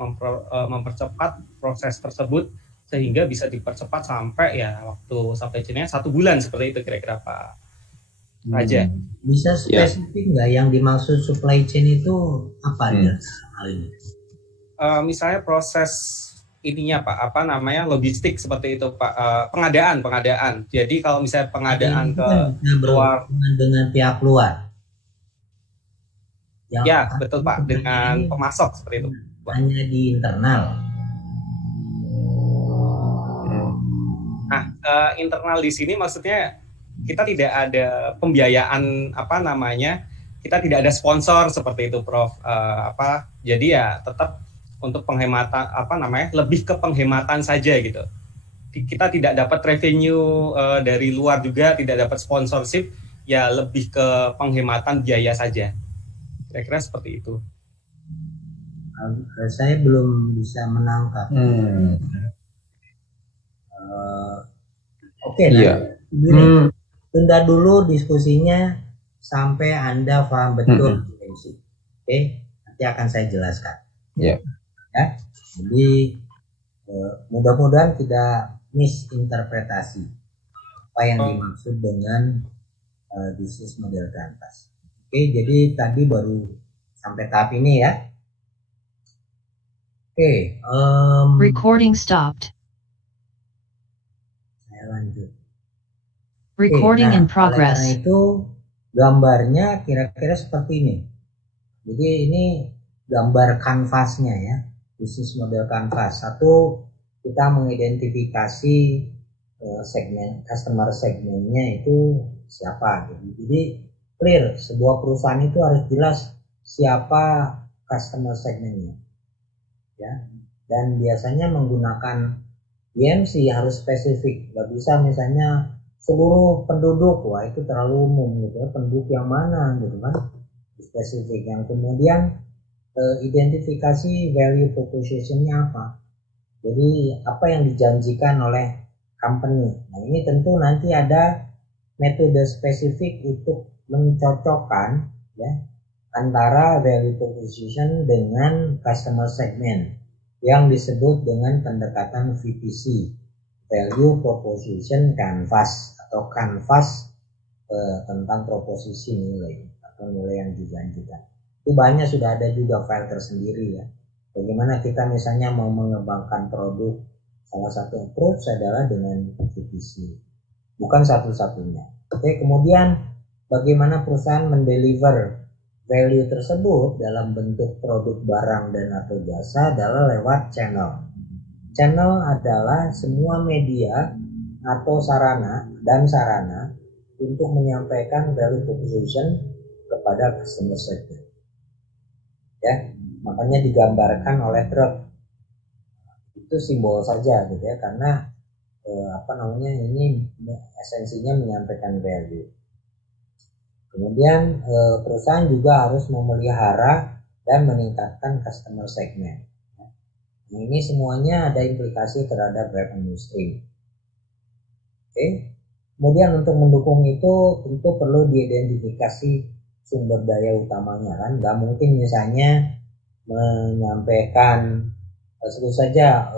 mempercepat proses tersebut sehingga bisa dipercepat sampai ya waktu supply chain-nya 1 bulan seperti itu kira-kira Pak Raja. Bisa spesifik nggak yang dimaksud supply chain itu apa ya hal ini? Misalnya proses ininya Pak, apa namanya, logistik seperti itu Pak, pengadaan. Jadi kalau misalnya pengadaan Itu ke kan bisa luar, berhubungan dengan pihak luar. ya Yang betul Pak, dengan ini pemasok seperti itu Pak. hanya di internal. Nah, internal di sini maksudnya kita tidak ada pembiayaan apa namanya, kita tidak ada sponsor seperti itu Prof. Jadi ya tetap untuk penghematan apa namanya, lebih ke penghematan saja gitu. Kita tidak dapat revenue dari luar juga, tidak dapat sponsorship, ya lebih ke penghematan biaya saja. Kira-kira seperti itu. Saya belum bisa menangkap. Oke, Iya. Gini, tunda dulu diskusinya sampai Anda paham betul. Oke, nanti akan saya jelaskan. Iya. Ya, jadi mudah-mudahan tidak misinterpretasi apa yang dimaksud dengan bisnis model kanvas. Oke, jadi tadi baru sampai tahap ini ya. Oke, Recording stopped. saya lanjut. Recording Oke, in nah, progress. oleh karena itu gambarnya kira-kira seperti ini. Jadi ini gambar kanvasnya ya, bisnis model kanvas. Satu, kita mengidentifikasi segmen customer segmennya itu siapa. Jadi clear, sebuah perusahaan itu harus jelas siapa customer segmennya, ya. Dan biasanya menggunakan BMC harus spesifik, nggak bisa misalnya seluruh penduduk, wah itu terlalu umum gitu ya, penduduk yang mana gitu kan, spesifik. Yang kemudian identifikasi value proposition-nya apa, jadi apa yang dijanjikan oleh company. Nah ini tentu nanti ada metode spesifik untuk mencocokkan ya antara value proposition dengan customer segment yang disebut dengan pendekatan VPC, value proposition canvas, atau canvas tentang proposisi nilai atau nilai yang dijanjikan. Itu banyak, sudah ada juga file tersendiri ya. Bagaimana kita misalnya mau mengembangkan produk, salah satu approach adalah dengan VPC, bukan satu-satunya. Oke, kemudian bagaimana perusahaan mendeliver value tersebut dalam bentuk produk, barang, dan atau jasa adalah lewat channel. Channel adalah semua media atau sarana untuk menyampaikan value proposition kepada customer segment. Ya, makanya digambarkan oleh truk. Itu simbol saja gitu ya, karena ini esensinya menyampaikan value. Kemudian perusahaan juga harus memelihara dan meningkatkan customer segment. Nah, ini semuanya ada implikasi terhadap revenue stream. Oke. Kemudian untuk mendukung itu tentu perlu diidentifikasi sumber daya utamanya kan. Gak mungkin misalnya menyampaikan sebut saja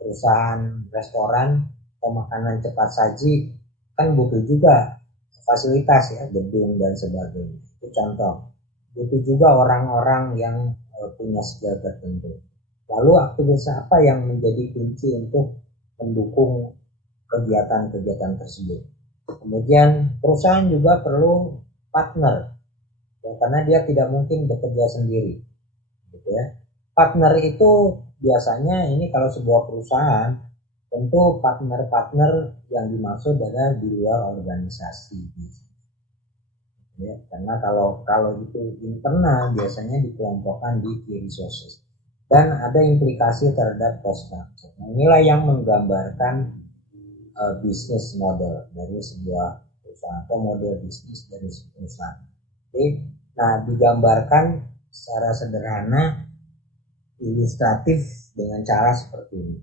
perusahaan restoran atau makanan cepat saji kan butuh juga fasilitas ya, gedung dan sebagainya. Itu contoh. Butuh juga orang-orang yang punya skill tertentu. Lalu aktivitas apa yang menjadi kunci untuk mendukung kegiatan-kegiatan tersebut? Kemudian perusahaan juga perlu partner, ya, karena dia tidak mungkin bekerja sendiri, gitu ya. Partner itu biasanya ini kalau sebuah perusahaan tentu partner-partner yang dimaksud adalah di luar organisasi, ya, karena kalau itu internal biasanya dikelompokkan di key resources dan ada implikasi terhadap cost structure. Nah, inilah yang menggambarkan bisnis model dari sebuah perusahaan atau model bisnis dari sebuah perusahaan. Oke, nah digambarkan secara sederhana, ilustratif dengan cara seperti ini.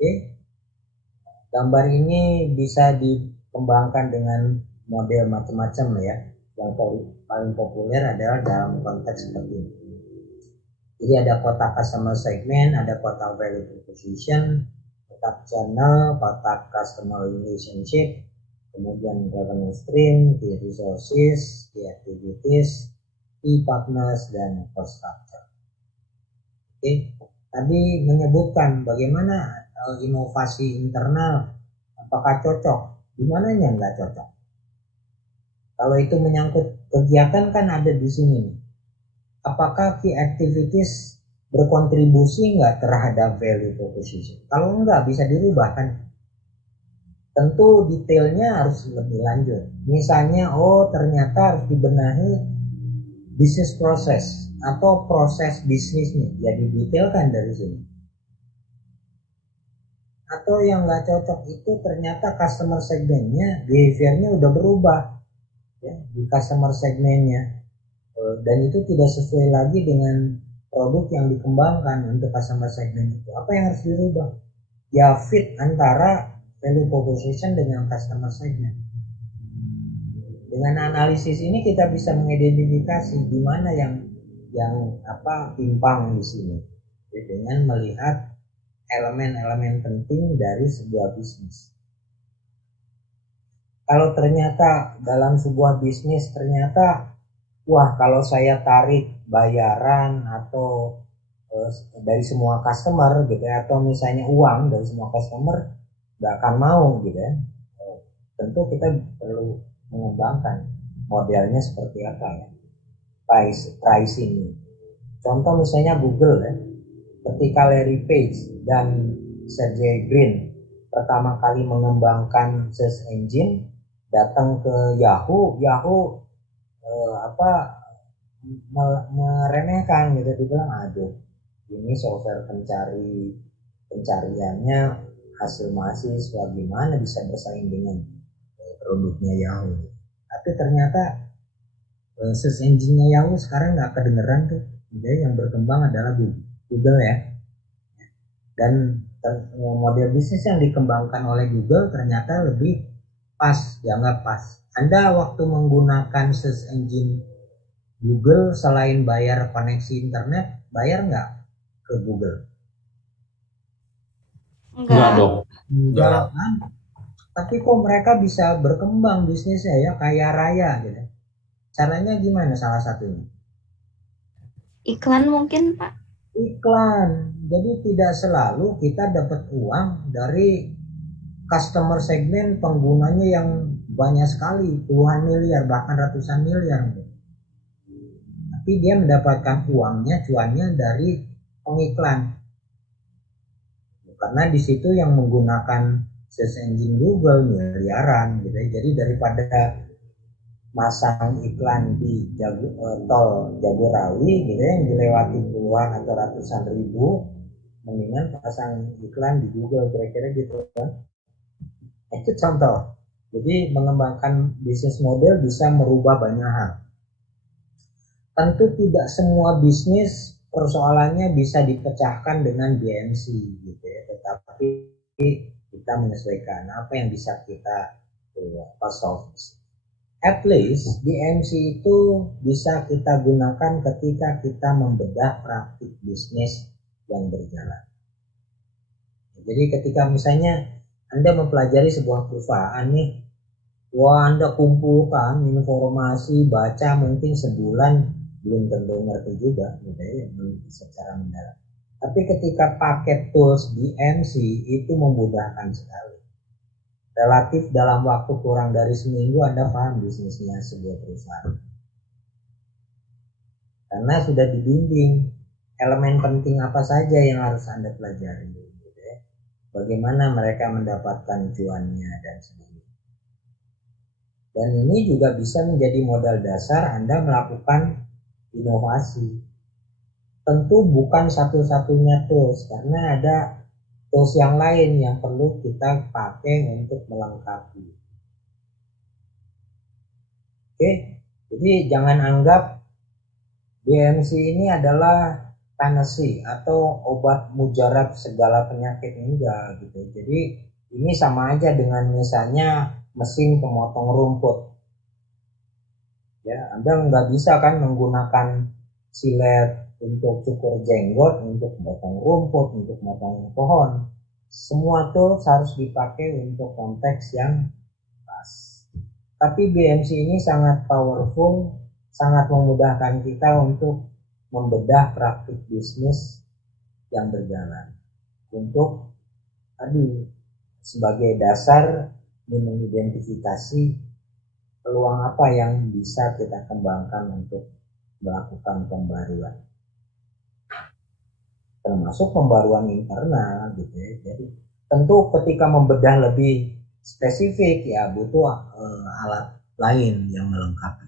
Oke, gambar ini bisa dikembangkan dengan model macam-macam ya. Yang paling populer adalah dalam konteks seperti ini. Jadi ada kotak customer segment, ada kotak value proposition, kotak channel, kotak customer relationship, kemudian revenue stream, key resources, key activities, key partners, dan cost structure. Oke, tadi menyebutkan bagaimana inovasi internal apakah cocok, di mananya nggak cocok. Kalau itu menyangkut kegiatan kan ada di sini nih. Apakah key activities berkontribusi nggak terhadap value proposition? Kalau enggak bisa dirubah kan. Tentu detailnya harus lebih lanjut. Misalnya, oh ternyata harus dibenahi bisnis proses atau proses bisnisnya. Jadi detailkan dari sini. Atau yang nggak cocok itu ternyata customer segmennya, behaviornya udah berubah ya, di customer segmennya. Dan itu tidak sesuai lagi dengan produk yang dikembangkan untuk customer segment itu. Apa yang harus dirubah? Ya fit antara value proposition dengan customer segment. Dengan analisis ini kita bisa mengidentifikasi di mana yang timpang di sini. Dengan melihat elemen-elemen penting dari sebuah bisnis. Kalau ternyata dalam sebuah bisnis ternyata wah kalau saya tarik bayaran atau dari semua customer gitu ya, atau misalnya uang dari semua customer nggak akan mau gitu ya. Tentu kita perlu mengembangkan modelnya seperti apa ya, pricing. Contoh misalnya Google ya, ketika Larry Page dan Sergey Brin pertama kali mengembangkan search engine, datang ke Yahoo meremehkan gitu, dibilang aduh ini software pencariannya hasil mahasiswa gimana bisa bersaing dengan produknya Yahoo. Tapi ternyata search engine-nya Yahoo sekarang nggak kedengeran tuh. Jadi yang berkembang adalah Google ya. Dan model bisnis yang dikembangkan oleh Google ternyata lebih pas, dianggap pas. Anda waktu menggunakan search engine Google selain bayar koneksi internet, bayar nggak ke Google? Enggak dong. Enggak kan? Tapi kok mereka bisa berkembang bisnisnya ya, kaya raya gitu. Caranya gimana salah satunya? Iklan mungkin Pak. Iklan. Jadi tidak selalu kita dapat uang dari customer segmen penggunanya yang banyak sekali, puluhan miliar bahkan ratusan miliar. Tapi dia mendapatkan uangnya, cuannya dari pengiklan. Karena di situ yang menggunakan search engine Google miliaran gitu. Jadi daripada masang iklan di tol Jagorawi gitu yang dilewati puluhan atau ratusan ribu, mendingan pasang iklan di Google, kira-kira gitu kan. Itu contoh. Jadi mengembangkan bisnis model bisa merubah banyak hal. Tentu tidak semua bisnis persoalannya bisa dipecahkan dengan BMC gitu ya, tetapi kita menyesuaikan apa yang bisa kita solve. At least BMC itu bisa kita gunakan ketika kita membedah praktik bisnis yang berjalan. Jadi ketika misalnya Anda mempelajari sebuah perusahaan nih, wah Anda kumpulkan informasi, baca mungkin sebulan belum tentu ngerti juga gitu ya, secara mendalam. Tapi ketika pakai tools BMC itu memudahkan sekali. Relatif dalam waktu kurang dari seminggu Anda paham bisnisnya sebuah perusahaan. Karena sudah dibimbing elemen penting apa saja yang harus Anda pelajari gitu ya. Bagaimana mereka mendapatkan cuannya dan sebagainya. Dan ini juga bisa menjadi modal dasar Anda melakukan inovasi. Tentu bukan satu-satunya tools, karena ada tools yang lain yang perlu kita pakai untuk melengkapi. Oke, jadi jangan anggap BMC ini adalah panacea atau obat mujarab segala penyakit, enggak gitu. Jadi ini sama aja dengan misalnya mesin pemotong rumput. Ya, Anda nggak bisa kan menggunakan silet untuk cukur jenggot, untuk memotong rumput, untuk memotong pohon. Semua tools harus dipakai untuk konteks yang pas. Tapi BMC ini sangat powerful, sangat memudahkan kita untuk membedah praktik bisnis yang berjalan untuk tadi sebagai dasar mengidentifikasi peluang apa yang bisa kita kembangkan untuk melakukan pembaruan, termasuk pembaruan internal gitu ya. Jadi tentu ketika membedah lebih spesifik ya butuh alat lain yang melengkapi.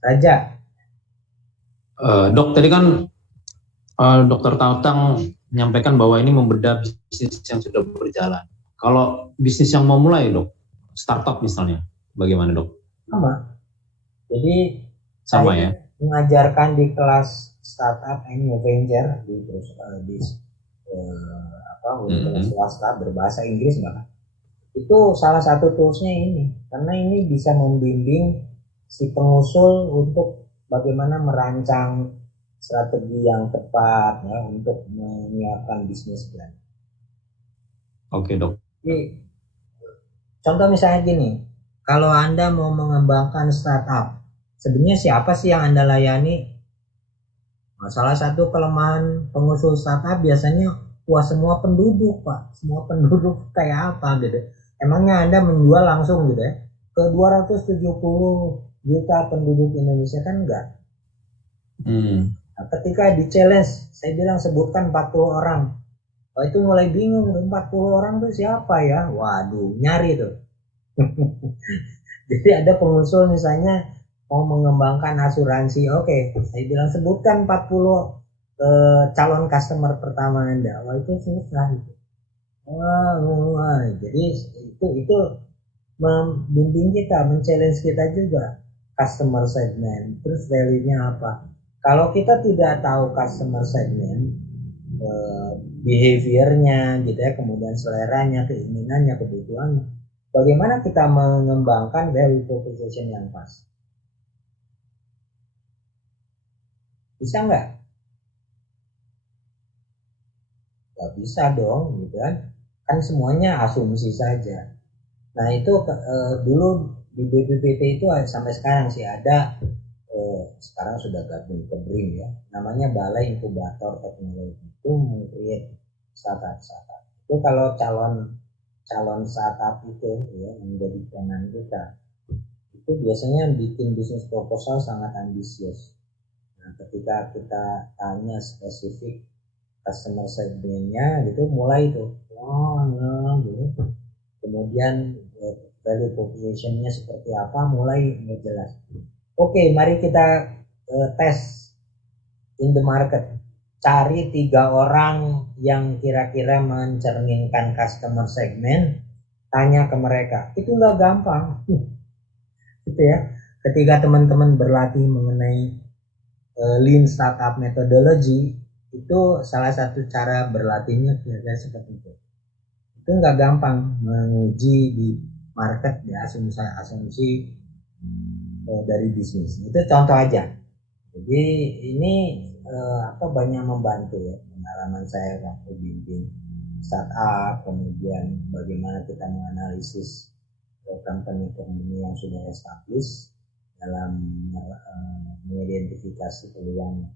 Raja. Dok, tadi kan Dokter Tautang menyampaikan bahwa ini membedah bisnis yang sudah berjalan. Kalau bisnis yang mau mulai, Dok, startup misalnya, bagaimana, Dok? Sama. Jadi sama saya ya. mengajarkan di kelas startup and new venture di universitas swasta berbahasa Inggris bahkan. Itu salah satu toolsnya ini, karena ini bisa membimbing si pengusul untuk bagaimana merancang strategi yang tepat ya untuk menyiapkan bisnis plan. Oke, Dok. Jadi, contoh misalnya gini, kalau Anda mau mengembangkan startup, sebenarnya siapa sih yang Anda layani? Nah, salah satu kelemahan pengusul startup biasanya wah semua penduduk Pak, semua penduduk kayak apa gitu. Emangnya Anda menjual langsung gitu ya ke 270 juta penduduk Indonesia kan enggak. Nah, ketika di challenge saya bilang sebutkan 40 orang. Oh, itu mulai bingung 40 orang tuh siapa ya? Waduh, nyari tuh. Jadi ada pengusul misalnya mau mengembangkan asuransi. Oke, saya bilang sebutkan 40 calon customer pertama Anda. Wah, itu susah gitu. Wah. Jadi itu membimbing kita, men-challenge kita juga. Customer segment, terus value-nya apa? Kalau kita tidak tahu customer segment, behavior-nya gitu ya, kemudian seleranya, keinginannya, kebutuhannya, bagaimana kita mengembangkan value proposition yang pas? Bisa nggak? Nggak bisa dong, gitu kan? Kan semuanya asumsi saja. Nah itu dulu di BPPT itu sampai sekarang sih ada, sekarang sudah gabung ke BRIN ya, namanya Balai Inkubator Teknologi, itu meng-create startup. Itu kalau calon startup itu ya menjadi teman kita, itu biasanya bikin bisnis proposal sangat ambisius. Nah ketika kita tanya spesifik customer segmentnya gitu, mulai itu gitu. Kemudian value proposition-nya seperti apa, mulai jelas. Oke, mari kita tes in the market. Cari 3 orang yang kira-kira mencerminkan customer segment, tanya ke mereka. Itu nggak gampang, gitu ya. Ketika teman-teman berlatih mengenai Lean Startup Methodology, itu salah satu cara berlatihnya kira-kira seperti itu. Itu nggak gampang menguji di market ya, asumsi dari bisnis. Itu contoh aja. Jadi ini banyak membantu ya pengalaman saya waktu bimbing startup, kemudian bagaimana kita menganalisis company yang sudah established dalam mengidentifikasi peluang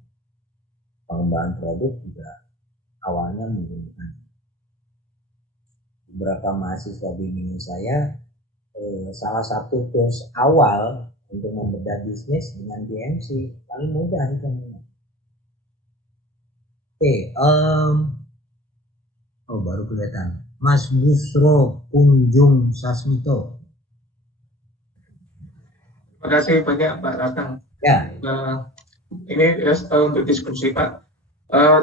pengembangan produk juga awalnya menggunakan beberapa mahasiswa bimbingan saya. Salah satu tools awal untuk membedah bisnis dengan BMC paling mudah itu. Baru kelihatan Mas Busro Kunjung Sasmito. Terima kasih banyak Pak Ratang. Ya. Ini untuk diskusi Pak.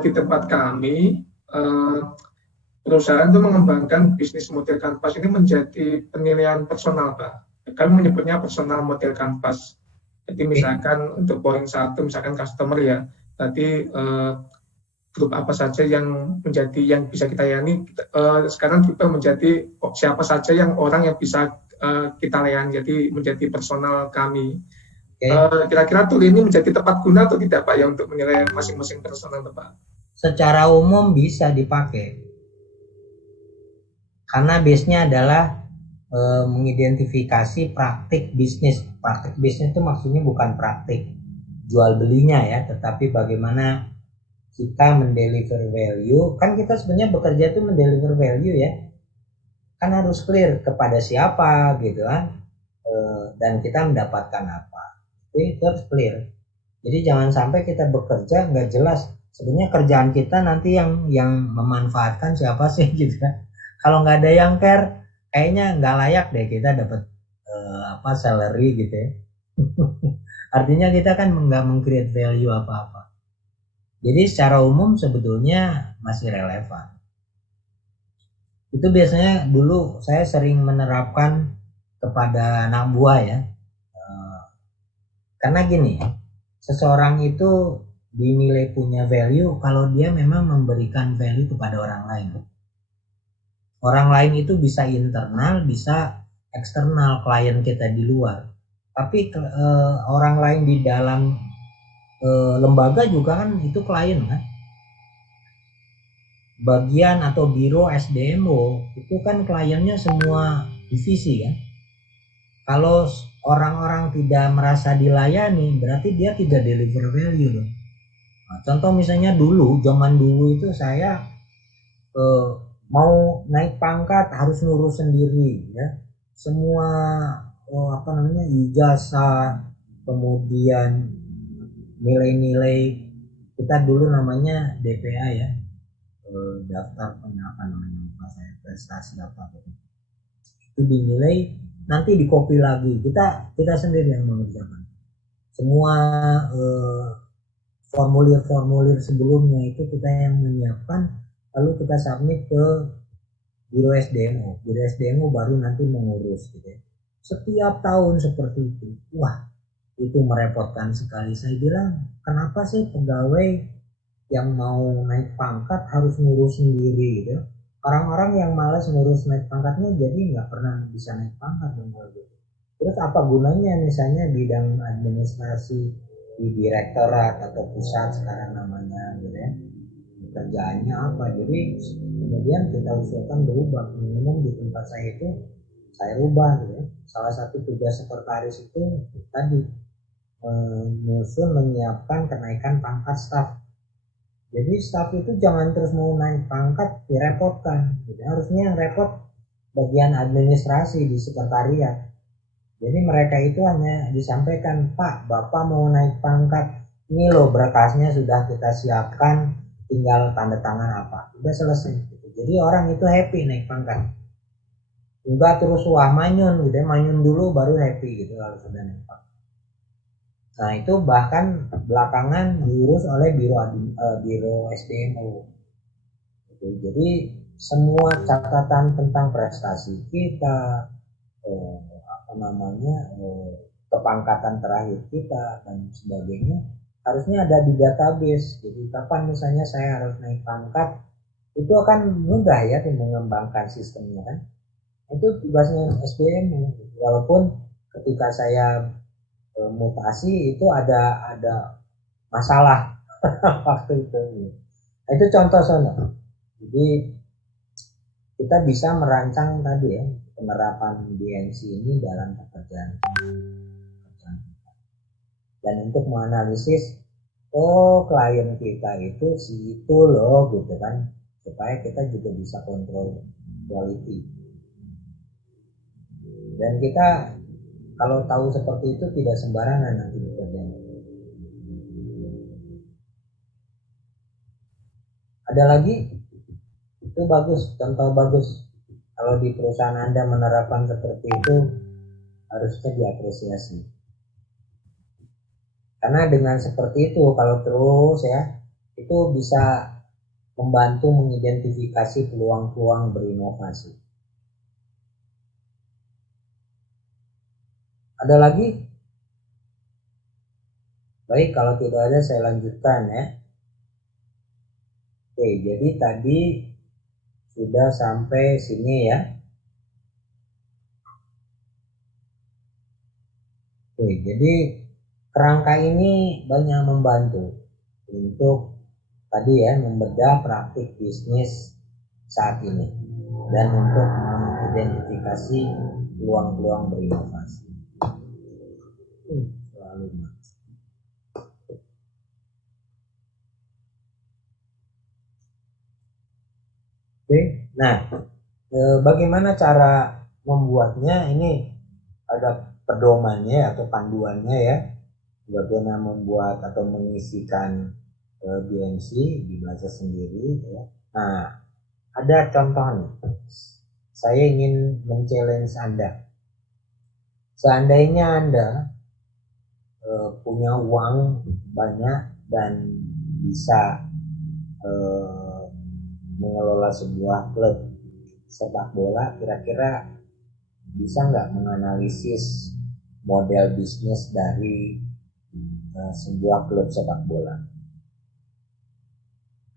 Di tempat kami perusahaan itu mengembangkan bisnis model kanvas ini menjadi penilaian personal Pak. Kami menyebutnya personal model kanvas. Jadi misalkan untuk poin 1 misalkan customer ya, tadi grup apa saja yang bisa kita layani, sekarang juga menjadi siapa saja yang orang yang bisa kita layani, jadi menjadi personal kami. Kira-kira tool ini menjadi tepat guna atau tidak Pak ya untuk menilai masing-masing personal Pak? Secara umum bisa dipakai. Karena base-nya adalah mengidentifikasi praktik bisnis. Praktik bisnis itu maksudnya bukan praktik jual belinya ya, tetapi bagaimana kita mendeliver value, kan kita sebenarnya bekerja itu mendeliver value ya, kan harus clear kepada siapa gitu kan, dan kita mendapatkan apa, itu harus clear. Jadi jangan sampai kita bekerja nggak jelas sebenarnya kerjaan kita nanti yang memanfaatkan siapa sih gitu kan. Kalau nggak ada yang care, kayaknya nggak layak deh kita dapat salary gitu ya. Artinya kita kan nggak meng-create value apa-apa. Jadi secara umum sebetulnya masih relevan. Itu biasanya dulu saya sering menerapkan kepada anak buah ya. Karena gini, seseorang itu dinilai punya value kalau dia memang memberikan value kepada orang lain. Orang lain itu bisa internal, bisa eksternal, klien kita di luar. Tapi orang lain di dalam lembaga juga kan itu klien kan. Bagian atau biro SDMO itu kan kliennya semua divisi kan. Kalau orang-orang tidak merasa dilayani, berarti dia tidak deliver value loh. Nah, contoh misalnya zaman dulu itu saya mau naik pangkat harus ngurus sendiri ya. Semua ijazah, kemudian nilai-nilai, kita dulu namanya DPA ya, daftar prestasi apa itu dinilai, nanti dikopi lagi, kita sendiri yang mengerjakan semua. Formulir-formulir sebelumnya itu kita yang menyiapkan, lalu kita submit ke biro SDMO. Biro SDMO baru nanti mengurus gitu ya. Setiap tahun seperti itu. Wah, itu merepotkan sekali. Saya bilang, kenapa sih pegawai yang mau naik pangkat harus ngurus sendiri gitu. Orang-orang yang malas ngurus naik pangkatnya jadi nggak pernah bisa naik pangkat dong gitu. Terus apa gunanya misalnya bidang administrasi di direktorat atau pusat sekarang namanya gitu ya, kerjaannya apa. Jadi kemudian kita usulkan berubah, minimum di tempat saya itu saya rubah gitu ya. Salah satu tugas sekretaris itu tadi menyusun, menyiapkan kenaikan pangkat staf. Jadi staf itu jangan terus mau naik pangkat direpotkan gitu. Harusnya yang repot bagian administrasi di sekretariat. Jadi mereka itu hanya disampaikan, Pak, Bapak mau naik pangkat, ini loh berkasnya sudah kita siapkan, tinggal tanda tangan apa, udah selesai. Jadi orang itu happy naik pangkat. Enggak terus wah manyun gitu ya, manyun dulu baru happy gitu kalau sudah naik pangkat. Nah itu bahkan belakangan diurus oleh biro SDMO. Jadi semua catatan tentang prestasi kita, kepangkatan terakhir kita dan sebagainya harusnya ada di database. Jadi kapan misalnya saya harus naik pangkat, itu akan mudah ya mengembangkan sistemnya kan. Itu tugasnya SDM. Walaupun ketika saya mutasi itu ada masalah waktu itu. Nah, itu contoh sono. Jadi kita bisa merancang tadi ya, penerapan BNC ini dalam pekerjaan kita. Dan untuk menganalisis, klien kita itu si itu loh gitu kan, supaya kita juga bisa kontrol quality. Dan kita kalau tahu seperti itu tidak sembarangan nanti bekerja. Ada lagi? Itu bagus, contoh bagus. Kalau di perusahaan Anda menerapkan seperti itu, harusnya diapresiasi. Karena dengan seperti itu, kalau terus ya, itu bisa membantu mengidentifikasi peluang-peluang berinovasi. Ada lagi? Baik, kalau tidak ada saya lanjutkan ya. Oke, jadi tadi sudah sampai sini ya. Oke, jadi kerangka ini banyak membantu untuk tadi ya membedah praktik bisnis saat ini dan untuk mengidentifikasi peluang-peluang berinovasi. Selalu. Oke, jadi kerangka ini banyak membantu untuk tadi ya membedah praktik bisnis saat ini dan untuk mengidentifikasi peluang-peluang berinovasi. Selalu. Oke, nah bagaimana cara membuatnya? Ini ada pedomannya atau panduannya ya, bagaimana membuat atau mengisikan BMC dibaca sendiri ya. Nah, ada contoh nih. Saya ingin men-challenge Anda. Seandainya Anda punya uang banyak dan bisa mengelola sebuah klub sepak bola, kira-kira bisa nggak menganalisis model bisnis dari sebuah klub sepak bola?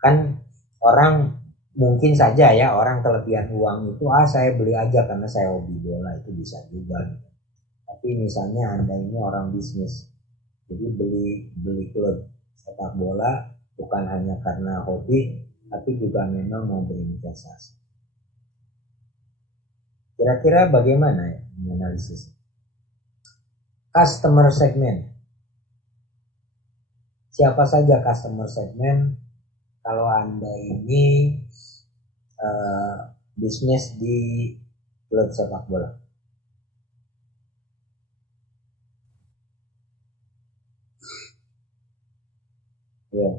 Kan orang mungkin saja ya, orang kelebihan uang itu saya beli aja karena saya hobi bola, itu bisa juga. Tapi misalnya Anda ini orang bisnis, jadi beli klub sepak bola bukan hanya karena hobi, tapi juga memang mau berinvestasi. Kira-kira bagaimana ya menganalisis? Customer segment. Siapa saja customer segment kalau Anda ini bisnis di klub sepak bola? Ya.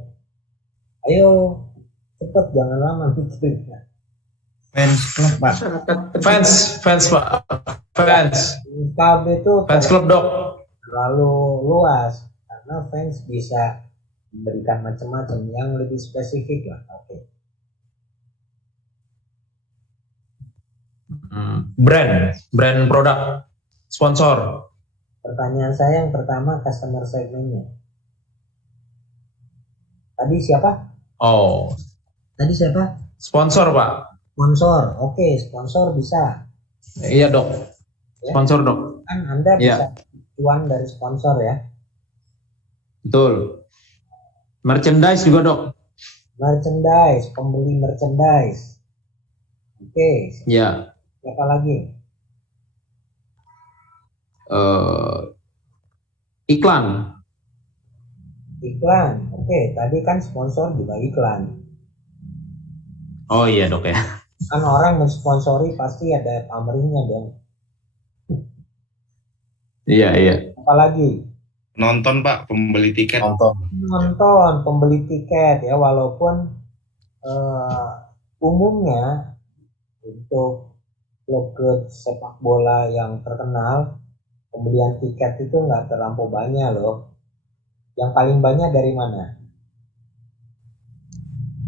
Ayo cepat, jangan lama mikirnya. Fans club Pak. Fans Pak. Fans. Klub itu Fans club dok. terlalu luas karena fans bisa memberikan macam-macam, yang lebih spesifik lah. Oke. Brand produk, sponsor. Pertanyaan saya yang pertama, customer segmentnya. Tadi siapa? Oh. Tadi siapa? Sponsor Pak. Sponsor. Oke, sponsor bisa. Iya dok. Sponsor dok. Kan Anda bisa cuan dari sponsor ya. Betul. Merchandise juga dok. Merchandise, pembeli merchandise. Oke. Ya. Siapa lagi? Iklan. Iklan. Oke, tadi kan sponsor juga iklan. Oh iya dok ya. Kan orang mensponsori pasti ada pamrihnya dong. Iya. Apalagi? Nonton Pak, pembeli tiket. Nonton, pembeli tiket ya, walaupun umumnya untuk klub-klub sepak bola yang terkenal pembelian tiket itu nggak terlampau banyak loh. Yang paling banyak dari mana?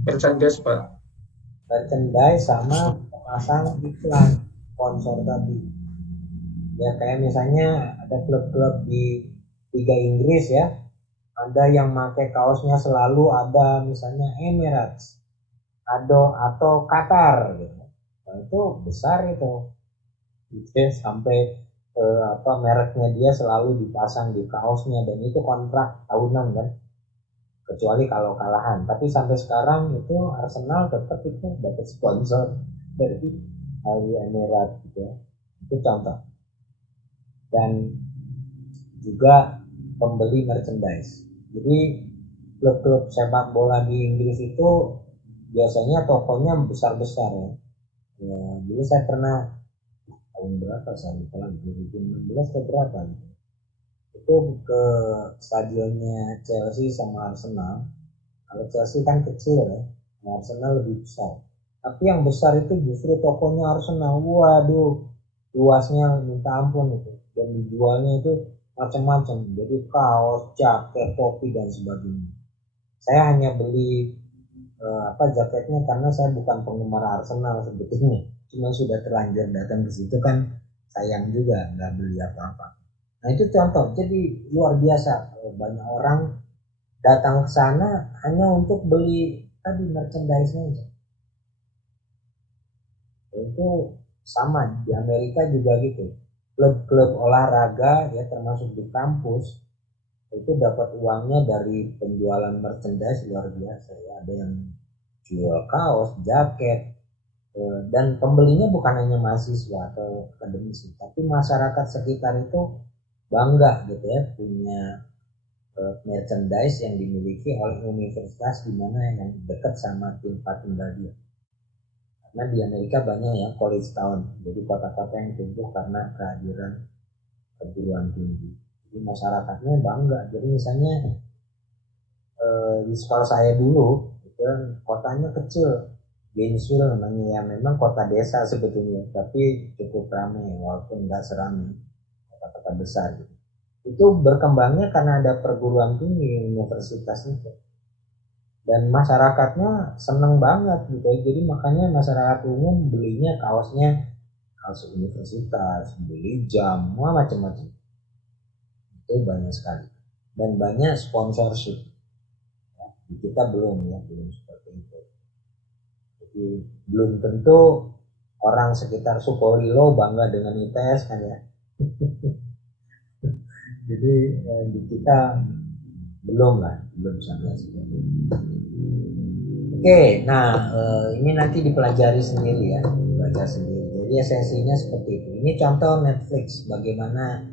Merchandise Pak. Merchandise sama pasang iklan sponsor tadi. Ya kayak misalnya ada klub-klub di Liga Inggris ya, ada yang pakai kaosnya selalu ada misalnya Emirates, atau Qatar gitu. Nah, itu besar itu. Sampai mereknya dia selalu dipasang di kaosnya, dan itu kontrak tahunan kan, kecuali kalau kalahan. Tapi sampai sekarang itu Arsenal tetap itu dapat sponsor dari Emirates gitu ya. Itu contoh. Dan juga pembeli merchandise. Jadi klub-klub sepak bola di Inggris itu biasanya tokonya besar-besar ya. Dulu saya pernah tahun berapa saya lupa, 2016 atau berapa gitu. Itu ke stadionnya Chelsea sama Arsenal. Kalau Chelsea kan kecil ya, Arsenal lebih besar. Tapi yang besar itu justru tokonya Arsenal. Waduh, luasnya minta ampun itu. Dan dijualnya itu macam-macam. Jadi kaos, jaket, topi dan sebagainya. Saya hanya beli jaketnya karena saya bukan penggemar Arsenal sebetulnya. Cuma sudah terlanjur datang ke situ kan sayang juga nggak beli apa-apa. Nah itu contoh. Jadi luar biasa, banyak orang datang ke sana hanya untuk beli tadi merchandise-nya aja. Itu sama di Amerika juga gitu. Klub-klub olahraga ya termasuk di kampus itu dapat uangnya dari penjualan merchandise luar biasa ya. Ada yang jual kaos, jaket, dan pembelinya bukan hanya mahasiswa atau akademisi, tapi masyarakat sekitar itu bangga gitu ya punya merchandise yang dimiliki oleh universitas di mana yang dekat sama tempat tinggal dia. Karena di Amerika banyak ya college town, jadi kota-kota yang tumbuh karena kehadiran perguruan tinggi. Jadi masyarakatnya bangga. Jadi misalnya di sekolah saya dulu, itu kan kotanya kecil, Gainesville namanya, ya memang kota desa sebetulnya, tapi cukup ramai walaupun nggak seramai kota-kota besar gitu. Itu berkembangnya karena ada perguruan tinggi, universitas itu, dan masyarakatnya seneng banget gitu ya. Jadi makanya masyarakat umum belinya kaos universitas, beli jam, macam-macam. Itu banyak sekali, dan banyak sponsorship. Ya, di kita belum seperti itu. Jadi belum tentu orang sekitar Sukolilo bangga dengan ITS kan ya. Jadi di kita belum sampai seperti itu. Oke, nah ini nanti dipelajari sendiri ya, Jadi esensinya seperti itu. Ini contoh Netflix, bagaimana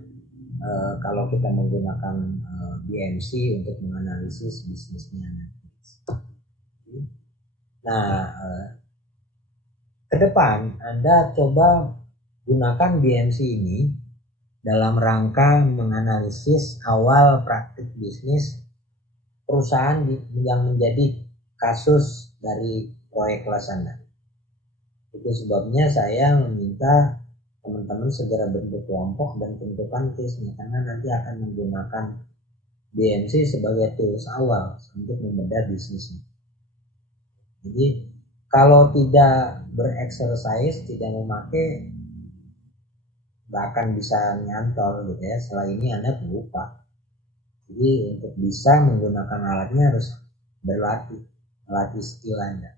kalau kita menggunakan BMC untuk menganalisis bisnisnya Netflix. Nah, ke depan Anda coba gunakan BMC ini dalam rangka menganalisis awal praktik bisnis perusahaan yang menjadi kasus dari proyek kelas Anda. Itu sebabnya saya meminta teman-teman segera bentuk kelompok dan tentukan case-nya, karena nanti akan menggunakan BMC sebagai tools awal untuk membedah bisnisnya. Jadi kalau tidak berexercise, tidak memakai, nggak akan bisa nyantol gitu ya. Setelah ini Anda lupa. Jadi untuk bisa menggunakan alatnya harus melatih skill Anda.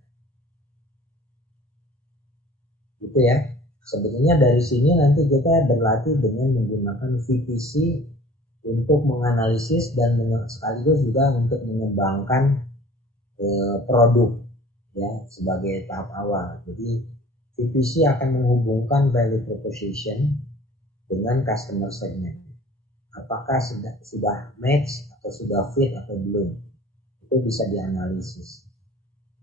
Gitu ya. Sebetulnya dari sini nanti kita berlatih dengan menggunakan VPC untuk menganalisis dan sekaligus juga untuk mengembangkan produk ya sebagai tahap awal. Jadi VPC akan menghubungkan value proposition dengan customer segment. Apakah sudah match atau sudah fit atau belum? Itu bisa dianalisis.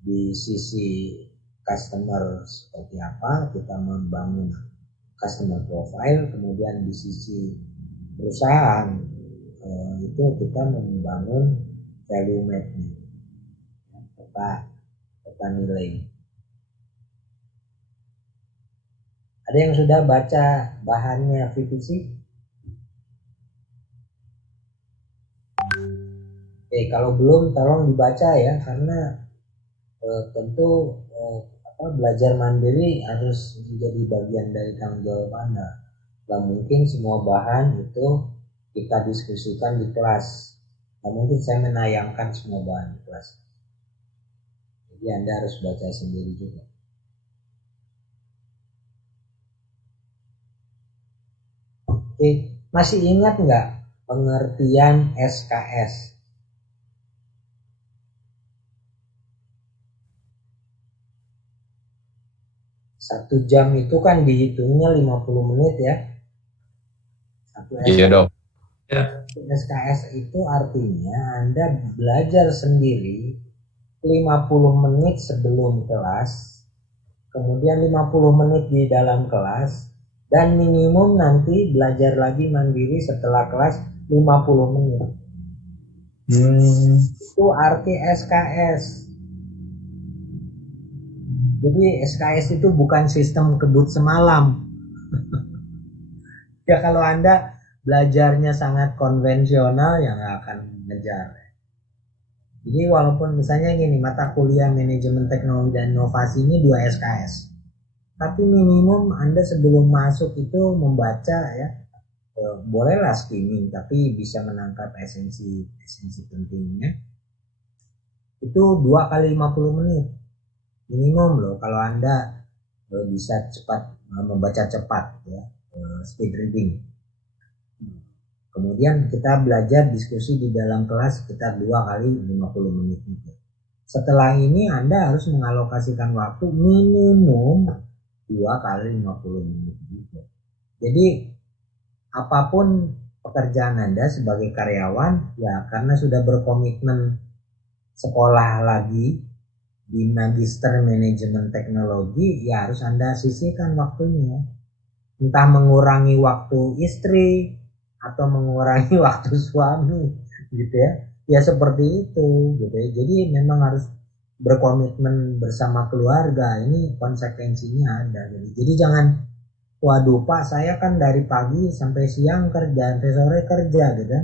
Di sisi customer seperti apa, kita membangun customer profile, kemudian di sisi perusahaan itu kita membangun value map-nya, peta nilai. Ada yang sudah baca bahannya VPC? Kalau belum tolong dibaca ya, karena tentu belajar mandiri harus menjadi bagian dari tanggung jawab Anda. Gak mungkin semua bahan itu kita diskusikan di kelas. Gak mungkin saya menayangkan semua bahan di kelas. Jadi Anda harus baca sendiri juga. Oke, masih ingat nggak pengertian SKS? Satu jam itu kan dihitungnya 50 menit ya. Iya dok. SKS itu artinya Anda belajar sendiri 50 menit sebelum kelas, kemudian 50 menit di dalam kelas, dan minimum nanti belajar lagi mandiri setelah kelas 50 menit. Itu arti SKS. Jadi SKS itu bukan sistem kebut semalam. Ya kalau Anda belajarnya sangat konvensional, ya nggak akan ngejar. Jadi walaupun misalnya gini, mata kuliah manajemen teknologi dan inovasi ini 2 SKS. Tapi minimum Anda sebelum masuk itu membaca ya, bolehlah skimming, tapi bisa menangkap esensi pentingnya. Itu 2 kali 50 menit. Minimum loh kalau Anda bisa cepat membaca cepat ya, speed reading. Kemudian kita belajar diskusi di dalam kelas sekitar 2 kali 50 menit itu. Setelah ini Anda harus mengalokasikan waktu minimum 2 kali 50 menit juga. Jadi apapun pekerjaan Anda sebagai karyawan, ya karena sudah berkomitmen sekolah lagi di magister manajemen teknologi, ya harus Anda sisihkan waktunya. Entah mengurangi waktu istri atau mengurangi waktu suami gitu ya. Ya seperti itu gitu ya. Jadi memang harus berkomitmen bersama keluarga, ini konsekuensinya ada. Jadi jangan, waduh Pak saya kan dari pagi sampai siang kerja, sampai sore kerja gitu,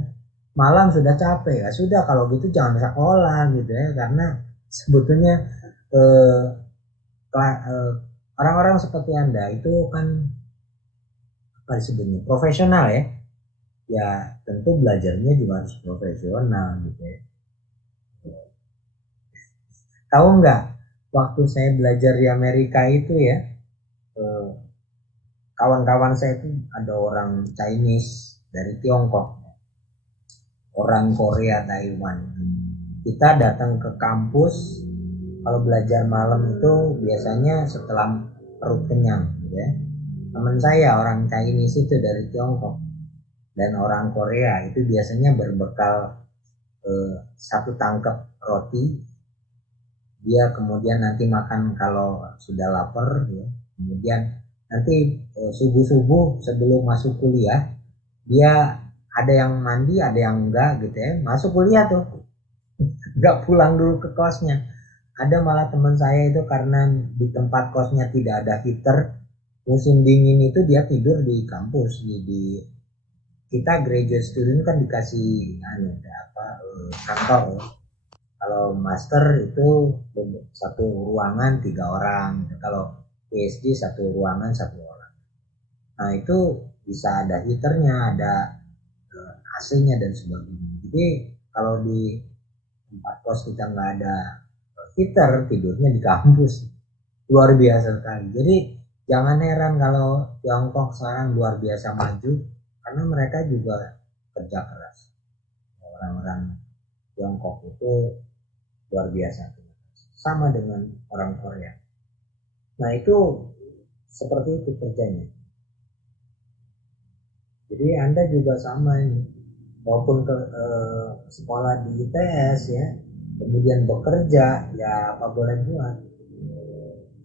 malam sudah capek, ya sudah kalau gitu jangan sekolah gitu ya, karena sebetulnya orang-orang seperti Anda itu kan apa disebutnya profesional ya, ya tentu belajarnya juga harus profesional gitu ya. Tahu nggak, waktu saya belajar di Amerika itu ya, kawan-kawan saya itu ada orang Chinese dari Tiongkok, orang Korea, Taiwan. Kita datang ke kampus, kalau belajar malam itu biasanya setelah perut kenyang gitu ya. Teman saya orang Chinese itu dari Tiongkok dan orang Korea itu biasanya berbekal satu tangkap roti. Dia kemudian nanti makan kalau sudah lapar ya. Kemudian nanti subuh-subuh sebelum masuk kuliah dia ada yang mandi, ada yang enggak gitu ya. Masuk kuliah tuh enggak pulang dulu ke kosnya. Ada malah teman saya itu karena di tempat kosnya tidak ada heater, musim dingin itu dia tidur di kampus. Di kita graduate student kan dikasih kantor ya. Kalau master itu satu ruangan 3 orang, kalau PhD satu ruangan 1 orang. Nah itu bisa ada heaternya, ada AC-nya dan sebagainya. Jadi kalau di tempat kos kita nggak ada heater, tidurnya di kampus, luar biasa sekali. Jadi jangan heran kalau Tiongkok sekarang luar biasa maju, karena mereka juga kerja keras. Orang-orang Tiongkok itu luar biasa, sama dengan orang Korea. Nah itu seperti itu kerjanya. Jadi Anda juga sama ini, walaupun ke sekolah di ITS ya, kemudian bekerja, ya apa boleh buat,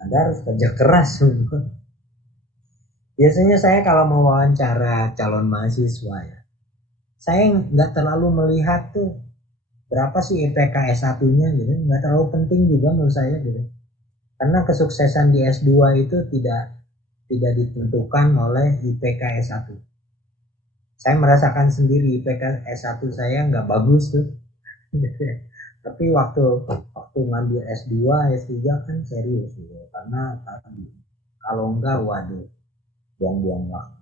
Anda harus kerja keras. Biasanya saya kalau mau wawancara calon mahasiswa ya, saya nggak terlalu melihat tuh berapa sih IPK S1-nya gitu, nggak terlalu penting juga menurut saya gitu. Karena kesuksesan di S2 itu tidak ditentukan oleh IPK S1. Saya merasakan sendiri IPK S1 saya nggak bagus tuh. Tapi waktu ngambil S2, S3 kan serius gitu. Karena kalau enggak waduh, buang-buang waktu.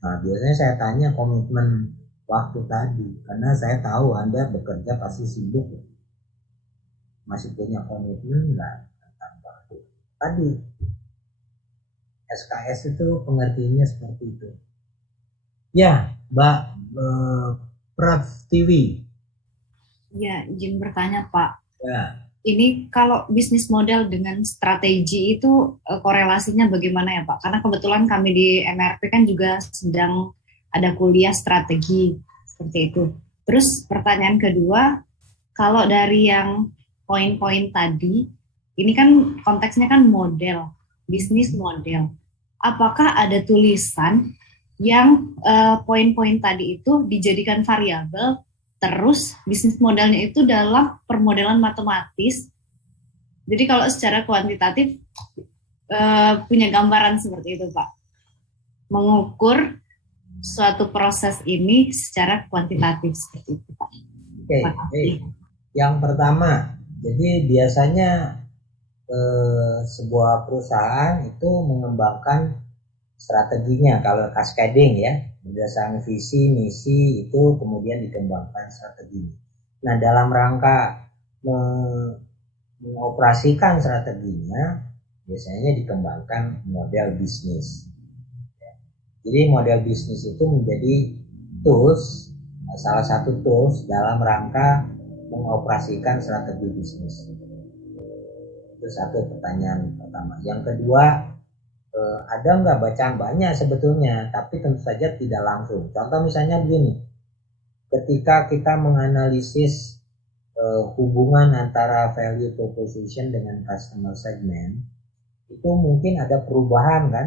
Nah biasanya saya tanya komitmen waktu tadi, karena saya tahu Anda bekerja pasti sibuk, masih punya komitmen nggak tentang waktu tadi. SKS itu pengertiannya seperti itu ya, Mbak Prof TV. Ya, izin bertanya Pak, Ya, ini kalau bisnis model dengan strategi itu korelasinya bagaimana ya Pak? Karena kebetulan kami di MRP kan juga sedang ada kuliah strategi seperti itu. Terus pertanyaan kedua, kalau dari yang poin-poin tadi, ini kan konteksnya kan model, bisnis model. Apakah ada tulisan yang poin-poin tadi itu dijadikan variabel, terus bisnis modelnya itu dalam permodelan matematis? Jadi kalau secara kuantitatif punya gambaran seperti itu Pak, mengukur suatu proses ini secara kuantitatif seperti itu Pak. Oke. Yang pertama, jadi biasanya sebuah perusahaan itu mengembangkan strateginya, kalau cascading ya, berdasarkan visi, misi itu kemudian dikembangkan strateginya. Nah dalam rangka mengoperasikan strateginya biasanya dikembangkan model bisnis. Jadi model bisnis itu menjadi tools, salah satu tools dalam rangka mengoperasikan strategi bisnis. Itu satu pertanyaan pertama. Yang kedua, ada nggak bacaan? Banyak sebetulnya, tapi tentu saja tidak langsung. Contoh misalnya begini, ketika kita menganalisis hubungan antara value proposition dengan customer segment itu mungkin ada perubahan kan.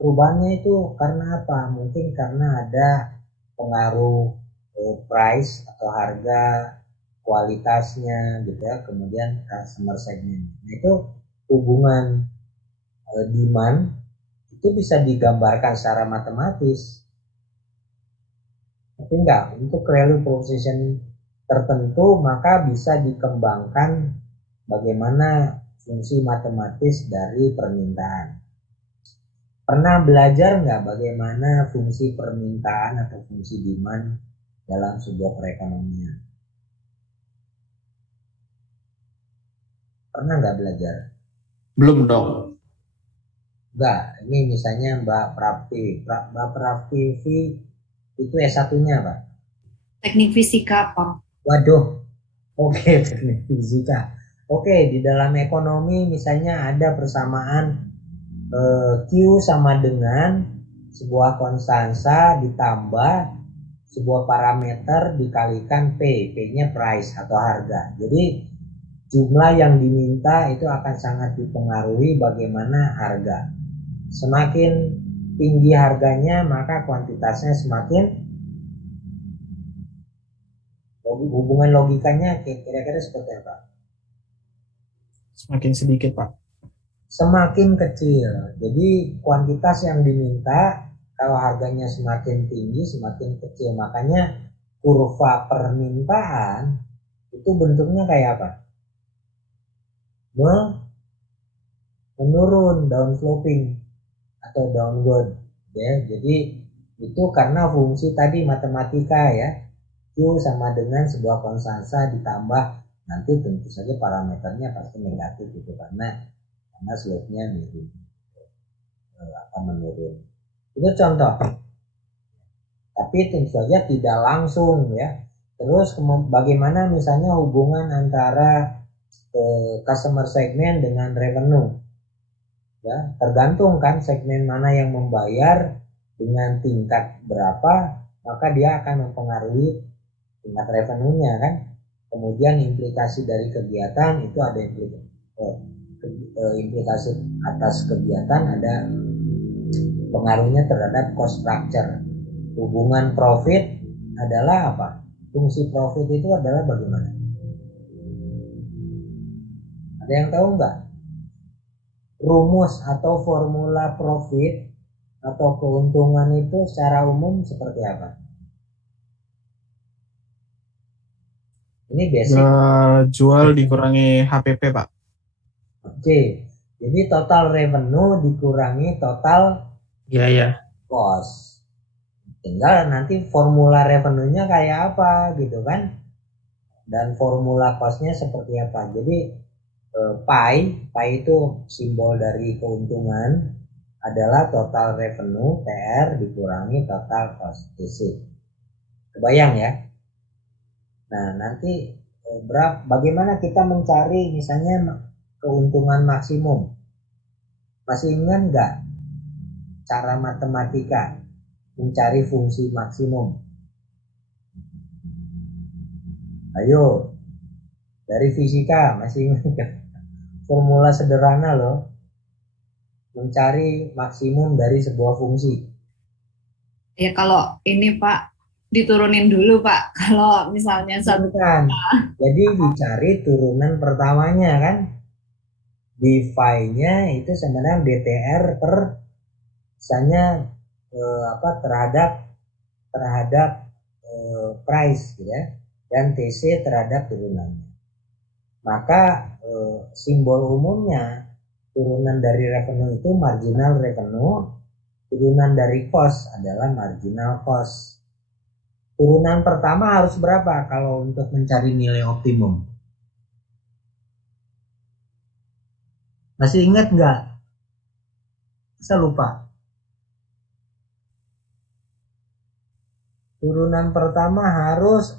Perubahannya itu karena apa? Mungkin karena ada pengaruh price atau harga, kualitasnya gitu ya, kemudian customer segment. Nah, itu hubungan demand itu bisa digambarkan secara matematis. Tapi enggak, untuk value proposition tertentu maka bisa dikembangkan bagaimana fungsi matematis dari permintaan. Pernah belajar nggak bagaimana fungsi permintaan atau fungsi demand dalam sebuah perekonomian? Pernah nggak belajar? Belum dong. Enggak, ini misalnya Mbak Prativi itu S1-nya Pak? Teknik fisika, Pak. Waduh, oke, teknik fisika. Oke, di dalam ekonomi misalnya ada persamaan Q sama dengan sebuah konstansa ditambah sebuah parameter dikalikan P, P-nya price atau harga. Jadi jumlah yang diminta itu akan sangat dipengaruhi bagaimana harga. Semakin tinggi harganya maka kuantitasnya semakin, hubungan logikanya kira-kira seperti apa? Semakin sedikit, Pak. Semakin kecil. Jadi kuantitas yang diminta kalau harganya semakin tinggi semakin kecil. Makanya kurva permintaan itu bentuknya kayak apa? Menurun, down sloping atau downward ya. Jadi itu karena fungsi tadi matematika ya. Q sama dengan sebuah konstansa ditambah, nanti tentu saja parameternya pasti negatif gitu karena slope-nya menurun. Itu contoh. Tapi tentu saja tidak langsung ya. Terus bagaimana misalnya hubungan antara customer segment dengan revenue? Ya, tergantung kan segmen mana yang membayar dengan tingkat berapa, maka dia akan mempengaruhi tingkat revenue-nya kan. Kemudian implikasi dari kegiatan itu ada implikasi atas kegiatan, ada pengaruhnya terhadap cost structure. Hubungan profit adalah apa? Fungsi profit itu adalah bagaimana? Ada yang tahu nggak? Rumus atau formula profit atau keuntungan itu secara umum seperti apa? Ini basic. Jual dikurangi HPP, Pak. Oke, jadi total revenue dikurangi total cost. Tinggal nanti formula revenue-nya kayak apa gitu kan, dan formula cost-nya seperti apa. Jadi pi itu simbol dari keuntungan adalah total revenue TR dikurangi total cost TC. Kebayang ya? Nah nanti bagaimana kita mencari misalnya keuntungan maksimum? Masih ingat nggak cara matematika mencari fungsi maksimum? Ayo, dari fisika masih ingat nggak? Formula sederhana loh, mencari maksimum dari sebuah fungsi. Ya kalau ini Pak diturunin dulu Pak, kalau misalnya satu kan. Jadi dicari turunan pertamanya kan. Di phi-nya itu sama dengan DTR per misalnya terhadap price gitu ya, dan TC terhadap turunannya. Maka simbol umumnya turunan dari revenue itu marginal revenue, turunan dari cost adalah marginal cost. Turunan pertama harus berapa kalau untuk mencari nilai optimum? Masih ingat nggak? Saya lupa. Turunan pertama harus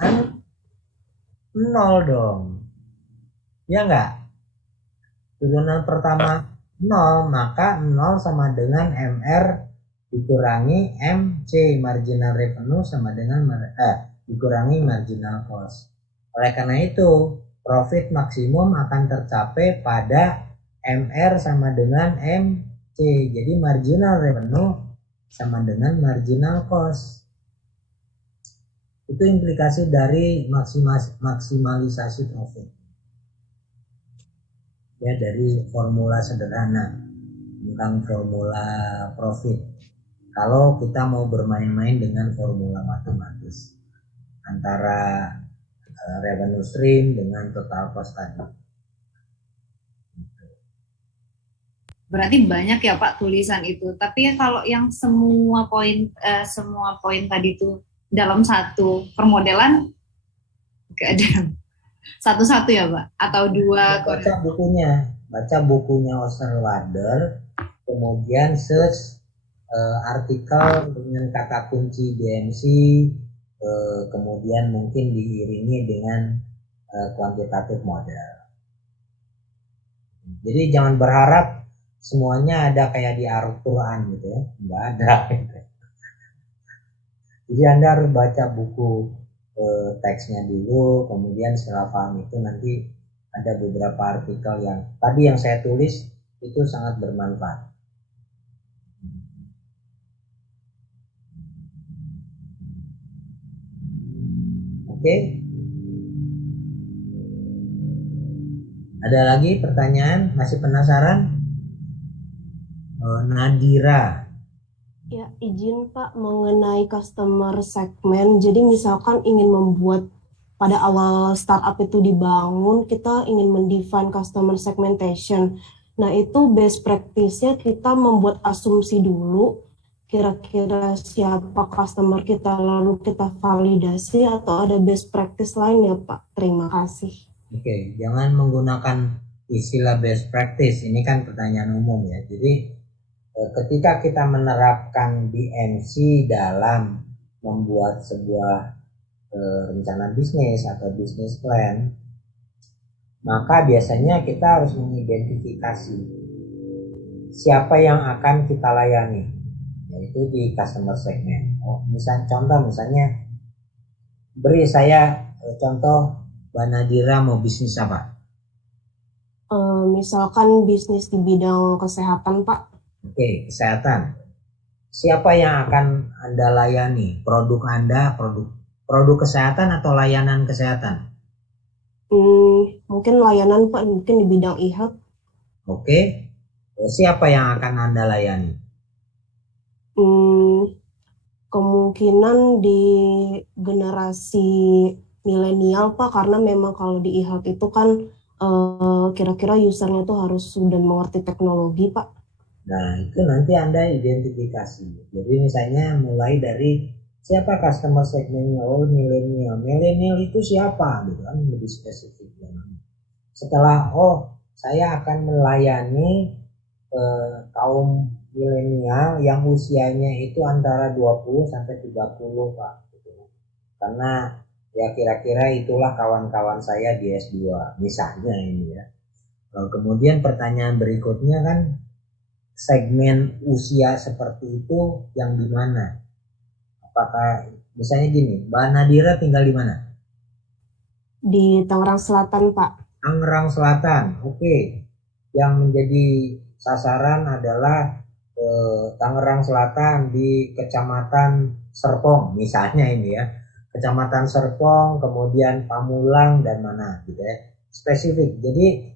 0 dong. Ya nggak? Turunan pertama 0, maka 0 sama dengan MR dikurangi MC, marginal revenue sama dengan dikurangi marginal cost. Oleh karena itu, profit maksimum akan tercapai pada MR sama dengan MC. Jadi marginal revenue sama dengan marginal cost. Itu implikasi dari maksimalisasi profit. Ya, dari formula sederhana tentang formula profit. Kalau kita mau bermain-main dengan formula matematis antara revenue stream dengan total cost tadi. Berarti banyak ya Pak tulisan itu. Tapi kalau yang semua poin tadi itu dalam satu permodelan gak ada satu-satu ya Pak? Atau dua? Baca bukunya Osterwalder, kemudian search artikel dengan kata kunci BMC, kemudian mungkin diiringi dengan quantitative model. Jadi jangan berharap semuanya ada kayak di Al-Quran gitu ya, nggak ada. Jadi Anda harus baca buku teksnya dulu, kemudian setelah paham itu nanti ada beberapa artikel yang tadi yang saya tulis itu sangat bermanfaat. Oke. Ada lagi pertanyaan? Masih penasaran? Nadira. Ya, izin Pak mengenai customer segment. Jadi misalkan ingin membuat pada awal startup itu dibangun, kita ingin mendefine customer segmentation. Nah, itu best practice-nya kita membuat asumsi dulu, kira-kira siapa customer kita, lalu kita validasi, atau ada best practice lain ya Pak? Terima kasih. Oke, jangan menggunakan istilah best practice. Ini kan pertanyaan umum ya. Jadi ketika kita menerapkan BMC dalam membuat sebuah rencana bisnis atau bisnis plan, maka biasanya kita harus mengidentifikasi siapa yang akan kita layani, yaitu di customer segment. Misalnya beri saya contoh, Mbak Nadira mau bisnis apa? Misalkan bisnis di bidang kesehatan Pak. Oke, kesehatan. Siapa yang akan Anda layani? Produk Anda, produk kesehatan atau layanan kesehatan? Mungkin layanan Pak, mungkin di bidang e-health. Oke. Siapa yang akan Anda layani? Kemungkinan di generasi milenial Pak, karena memang kalau di e-health itu kan kira-kira usernya tuh harus sudah mengerti teknologi Pak. Nah, itu nanti Anda identifikasi. Jadi misalnya mulai dari siapa customer segmennya, oh milenial. Milenial itu siapa gitu kan, lebih spesifik. Setelah saya akan melayani kaum milenial yang usianya itu antara 20 sampai 30 Pak gitu. Karena ya kira-kira itulah kawan-kawan saya di S2 misalnya ini ya. Kemudian pertanyaan berikutnya kan, segmen usia seperti itu yang di mana? Apakah misalnya gini, Mbak Nadira tinggal di mana? Di Tangerang Selatan, Pak. Tangerang Selatan, oke. Yang menjadi sasaran adalah Tangerang Selatan di Kecamatan Serpong, misalnya ini ya. Kecamatan Serpong, kemudian Pamulang dan mana gitu ya. Spesifik. Jadi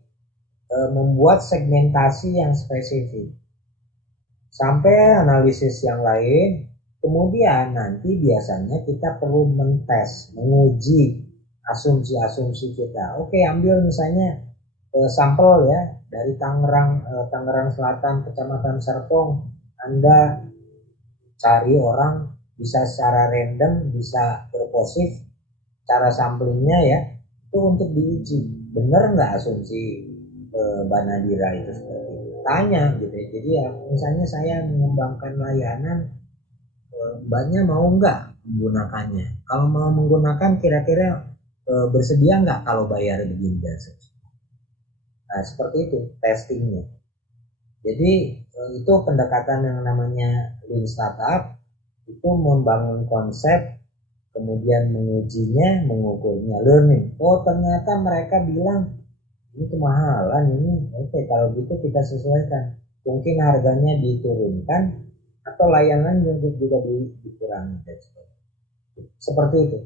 membuat segmentasi yang spesifik. Sampai analisis yang lain, kemudian nanti biasanya kita perlu mentes, menguji asumsi-asumsi kita. Oke, ambil misalnya sampel ya dari Tangerang Selatan, Kecamatan Serpong. Anda cari orang bisa secara random, bisa berposif, cara samplingnya ya itu untuk diuji. Benar nggak asumsi Mbak Nadira itu seperti itu? Tanya gitu ya. Jadi ya misalnya saya mengembangkan layanan, Mbaknya mau nggak menggunakannya? Kalau mau menggunakan kira-kira bersedia nggak kalau bayar begini dan seterusnya. Nah seperti itu testingnya. Jadi itu pendekatan yang namanya Lean Startup, itu membangun konsep kemudian mengujinya, mengukurnya, learning. Oh ternyata mereka bilang ini kemahalan ini. Oke, kalau gitu kita sesuaikan. Mungkin harganya diturunkan atau layanan juga dikurangi. Seperti itu.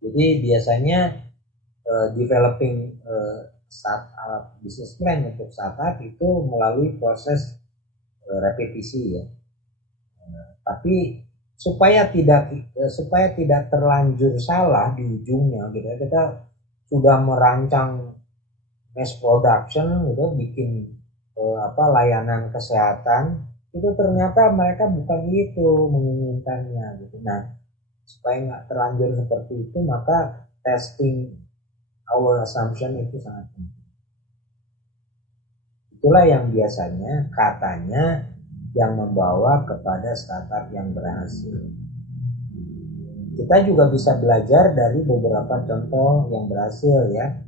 Jadi biasanya developing startup business plan untuk startup itu melalui proses repetisi ya. Tapi supaya tidak terlanjur salah di ujungnya gitu, kita sudah merancang mass production gitu, bikin layanan kesehatan itu ternyata mereka bukan itu menginginkannya gitu. Nah, supaya nggak terlanjur seperti itu, maka testing our assumption itu sangat penting. Itulah yang biasanya katanya yang membawa kepada startup yang berhasil. Kita juga bisa belajar dari beberapa contoh yang berhasil ya.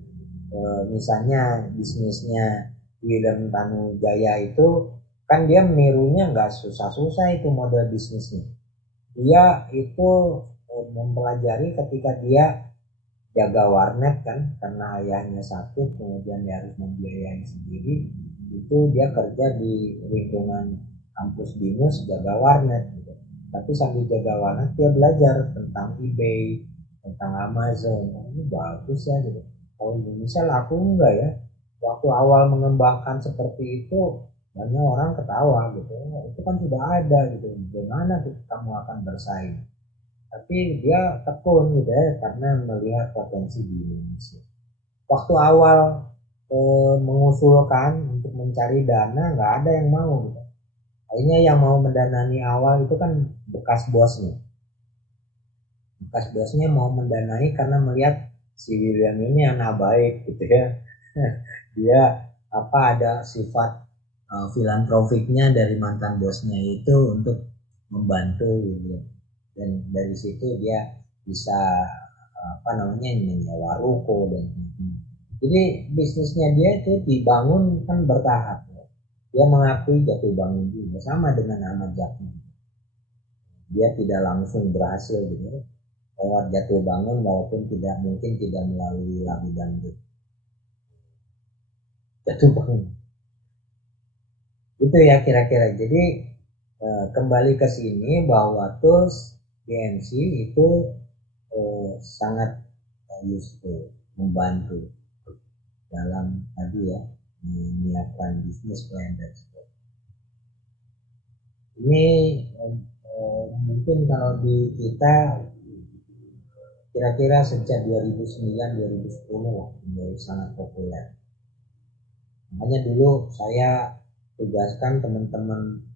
Misalnya bisnisnya William Tanujaya itu kan dia menirunya nggak susah-susah itu model bisnisnya. Dia itu mempelajari ketika dia jaga warnet kan karena ayahnya sakit, kemudian dia harus membiayai sendiri. Itu dia kerja di lingkungan kampus binus jaga warnet gitu. Tapi sambil jaga warnet dia belajar tentang eBay, tentang Amazon. Ini bagus ya gitu. Kalau Indonesia laku enggak ya? Waktu awal mengembangkan seperti itu banyak orang ketawa gitu. Itu kan sudah ada gitu. Bagaimana kamu akan bersaing? Tapi dia tekun gitu ya karena melihat potensi di Indonesia. Waktu awal mengusulkan untuk mencari dana nggak ada yang mau gitu. Akhirnya yang mau mendanani awal itu kan bekas bosnya. Bekas bosnya mau mendanai karena melihat si William ini anak baik gitu ya. Dia ada sifat filantrofiknya dari mantan bosnya itu untuk membantu William. Dan dari situ dia bisa menyewa ruko dan jadi bisnisnya dia itu dibangun kan bertahap. Dia mengakui jatuh bangun juga sama dengan Ahmad Zaki. Dia tidak langsung berhasil gitu lewat jatuh bangun walaupun mungkin tidak melalui lagu dangdut. Jatuh bangun. Itu ya kira-kira. Jadi kembali ke sini bahwa tools BMC itu sangat useful, membantu dalam tadi ya menyiapkan bisnis plan dan sebagainya. Ini mungkin kalau di kita kira-kira sejak 2009-2010 menjadi sangat populer. Makanya dulu saya tugaskan teman-teman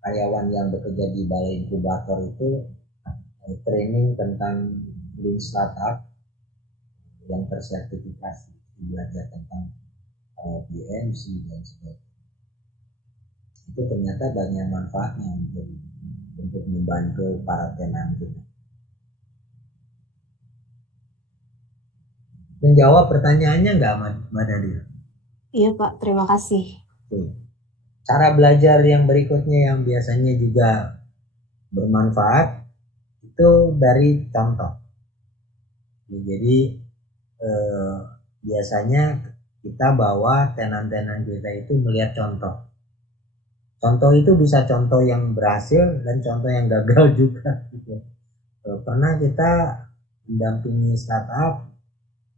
karyawan yang bekerja di balai inkubator itu training tentang Lean Startup yang tersertifikasi, belajar tentang BMC dan sebagainya. Itu ternyata banyak manfaatnya untuk membantu para tenan kita. Menjawab pertanyaannya nggak, Mbak Nadia? Iya Pak, terima kasih. Cara belajar yang berikutnya yang biasanya juga bermanfaat itu dari contoh. Jadi biasanya kita bawa tenan-tenan kita itu melihat contoh. Contoh itu bisa contoh yang berhasil dan contoh yang gagal juga. Pernah kita mendampingi startup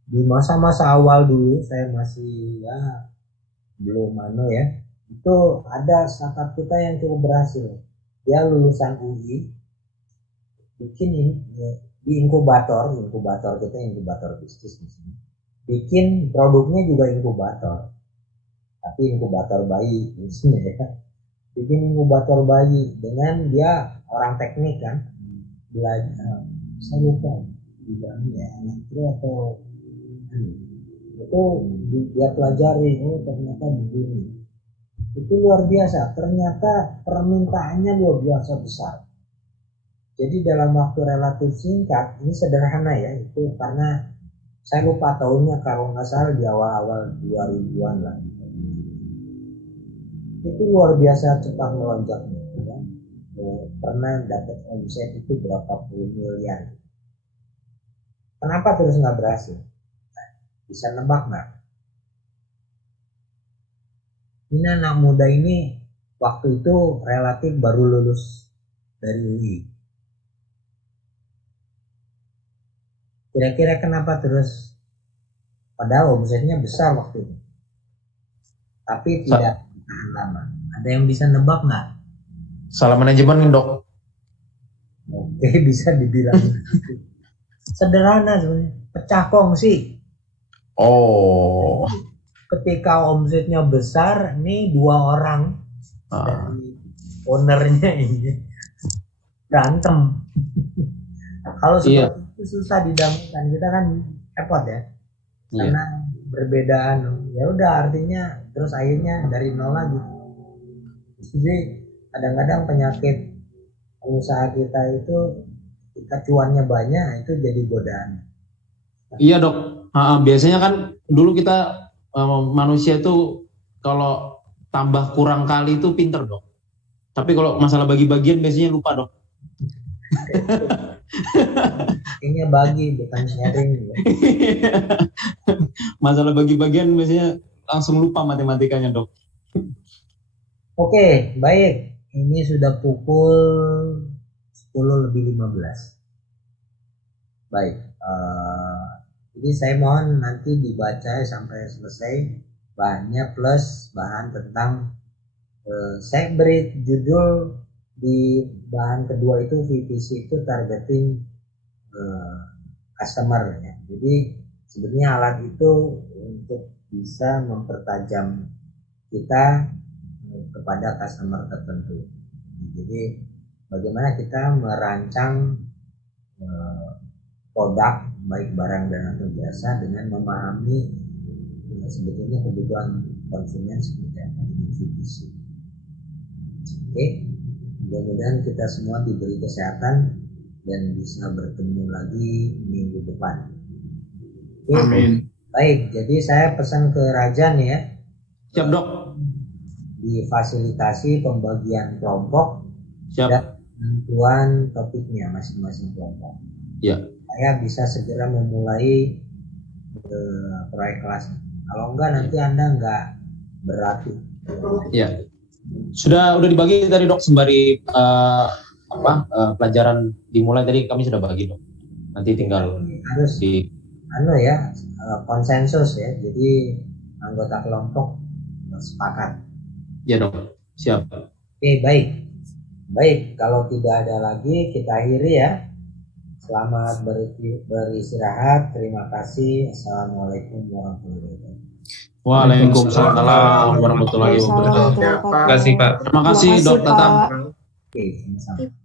di masa-masa awal dulu, saya masih belum itu ada startup kita yang cukup berhasil. Dia lulusan UI, bikin di inkubator kita inkubator bisnis di sini. Bikin produknya juga inkubator, tapi inkubator bayi di sini ya. Bikin inkubator bayi dengan dia orang teknik kan, belajar. Saya lupa bidangnya elektro atau itu dia pelajari, ternyata begini. Itu luar biasa, ternyata permintaannya luar biasa besar. Jadi dalam waktu relatif singkat, ini sederhana ya, itu karena saya lupa tahunnya, kalau nggak salah di awal-awal 2000-an lah. Itu luar biasa cepat melonjaknya. Ya. pernah dapat omset itu berapa puluh miliar. Kenapa terus nggak berhasil? Bisa nebak nggak? Ini anak muda ini waktu itu relatif baru lulus dari UI. Kira-kira kenapa terus? Padahal omsetnya besar waktu itu, tapi tidak tahan lama. Ada yang bisa nebak nggak? Salah manajemen, Dok. Oke, bisa dibilang begitu. Sederhana sebenarnya, pecah kongsi. Oh. Ketika omsetnya besar, nih 2 orang dari ownernya ini berantem. Kalau seperti itu susah didamaikan, kita kan repot ya, karena berbedaan. Ya udah, artinya terus akhirnya dari nol lagi. Jadi kadang-kadang penyakit pengusaha kita itu, ketika cuannya banyak itu jadi godaan. Iya, Dok. Biasanya kan dulu kita manusia itu kalau tambah kurang kali itu pinter, Dok. Tapi kalau masalah bagi-bagian biasanya lupa, Dok. Kayaknya bagi bukan sharing. Ya. Masalah bagi-bagian biasanya langsung lupa matematikanya, Dok. Oke, baik. Ini sudah pukul 10:15. Baik. Jadi saya mohon nanti dibaca sampai selesai bahannya plus bahan tentang saya beri judul di bahan kedua itu VPC itu targeting customer ya. Jadi sebenarnya alat itu untuk bisa mempertajam kita kepada customer tertentu. Jadi bagaimana kita merancang produk baik barang dan atau jasa dengan memahami sebetulnya kebutuhan konsumen seperti apa dengan VPC. Oke, mudah-mudahan kita semua diberi kesehatan dan bisa bertemu lagi minggu depan. Oke. Amin. Baik, jadi saya pesan ke Rajan ya. Siap, Dok. Difasilitasi pembagian kelompok. Siap. Dan penentuan topiknya masing-masing kelompok. Ya. Saya bisa segera memulai proyek kelas. Kalau enggak nanti Anda enggak berarti. Ya. Udah dibagi tadi, Dok, sembari pelajaran dimulai tadi kami sudah bagi, Dok. Nanti tinggal harus konsensus ya. Jadi anggota kelompok sepakat. Ya, Dok. Siap. Oke, baik. Baik, kalau tidak ada lagi kita akhiri ya. Selamat beristirahat. Terima kasih. Assalamualaikum warahmatullahi wabarakatuh. Waalaikumsalam warahmatullahi wabarakatuh. Terima kasih, Pak. Terima kasih, Dok Tatang. Oke, sama-sama.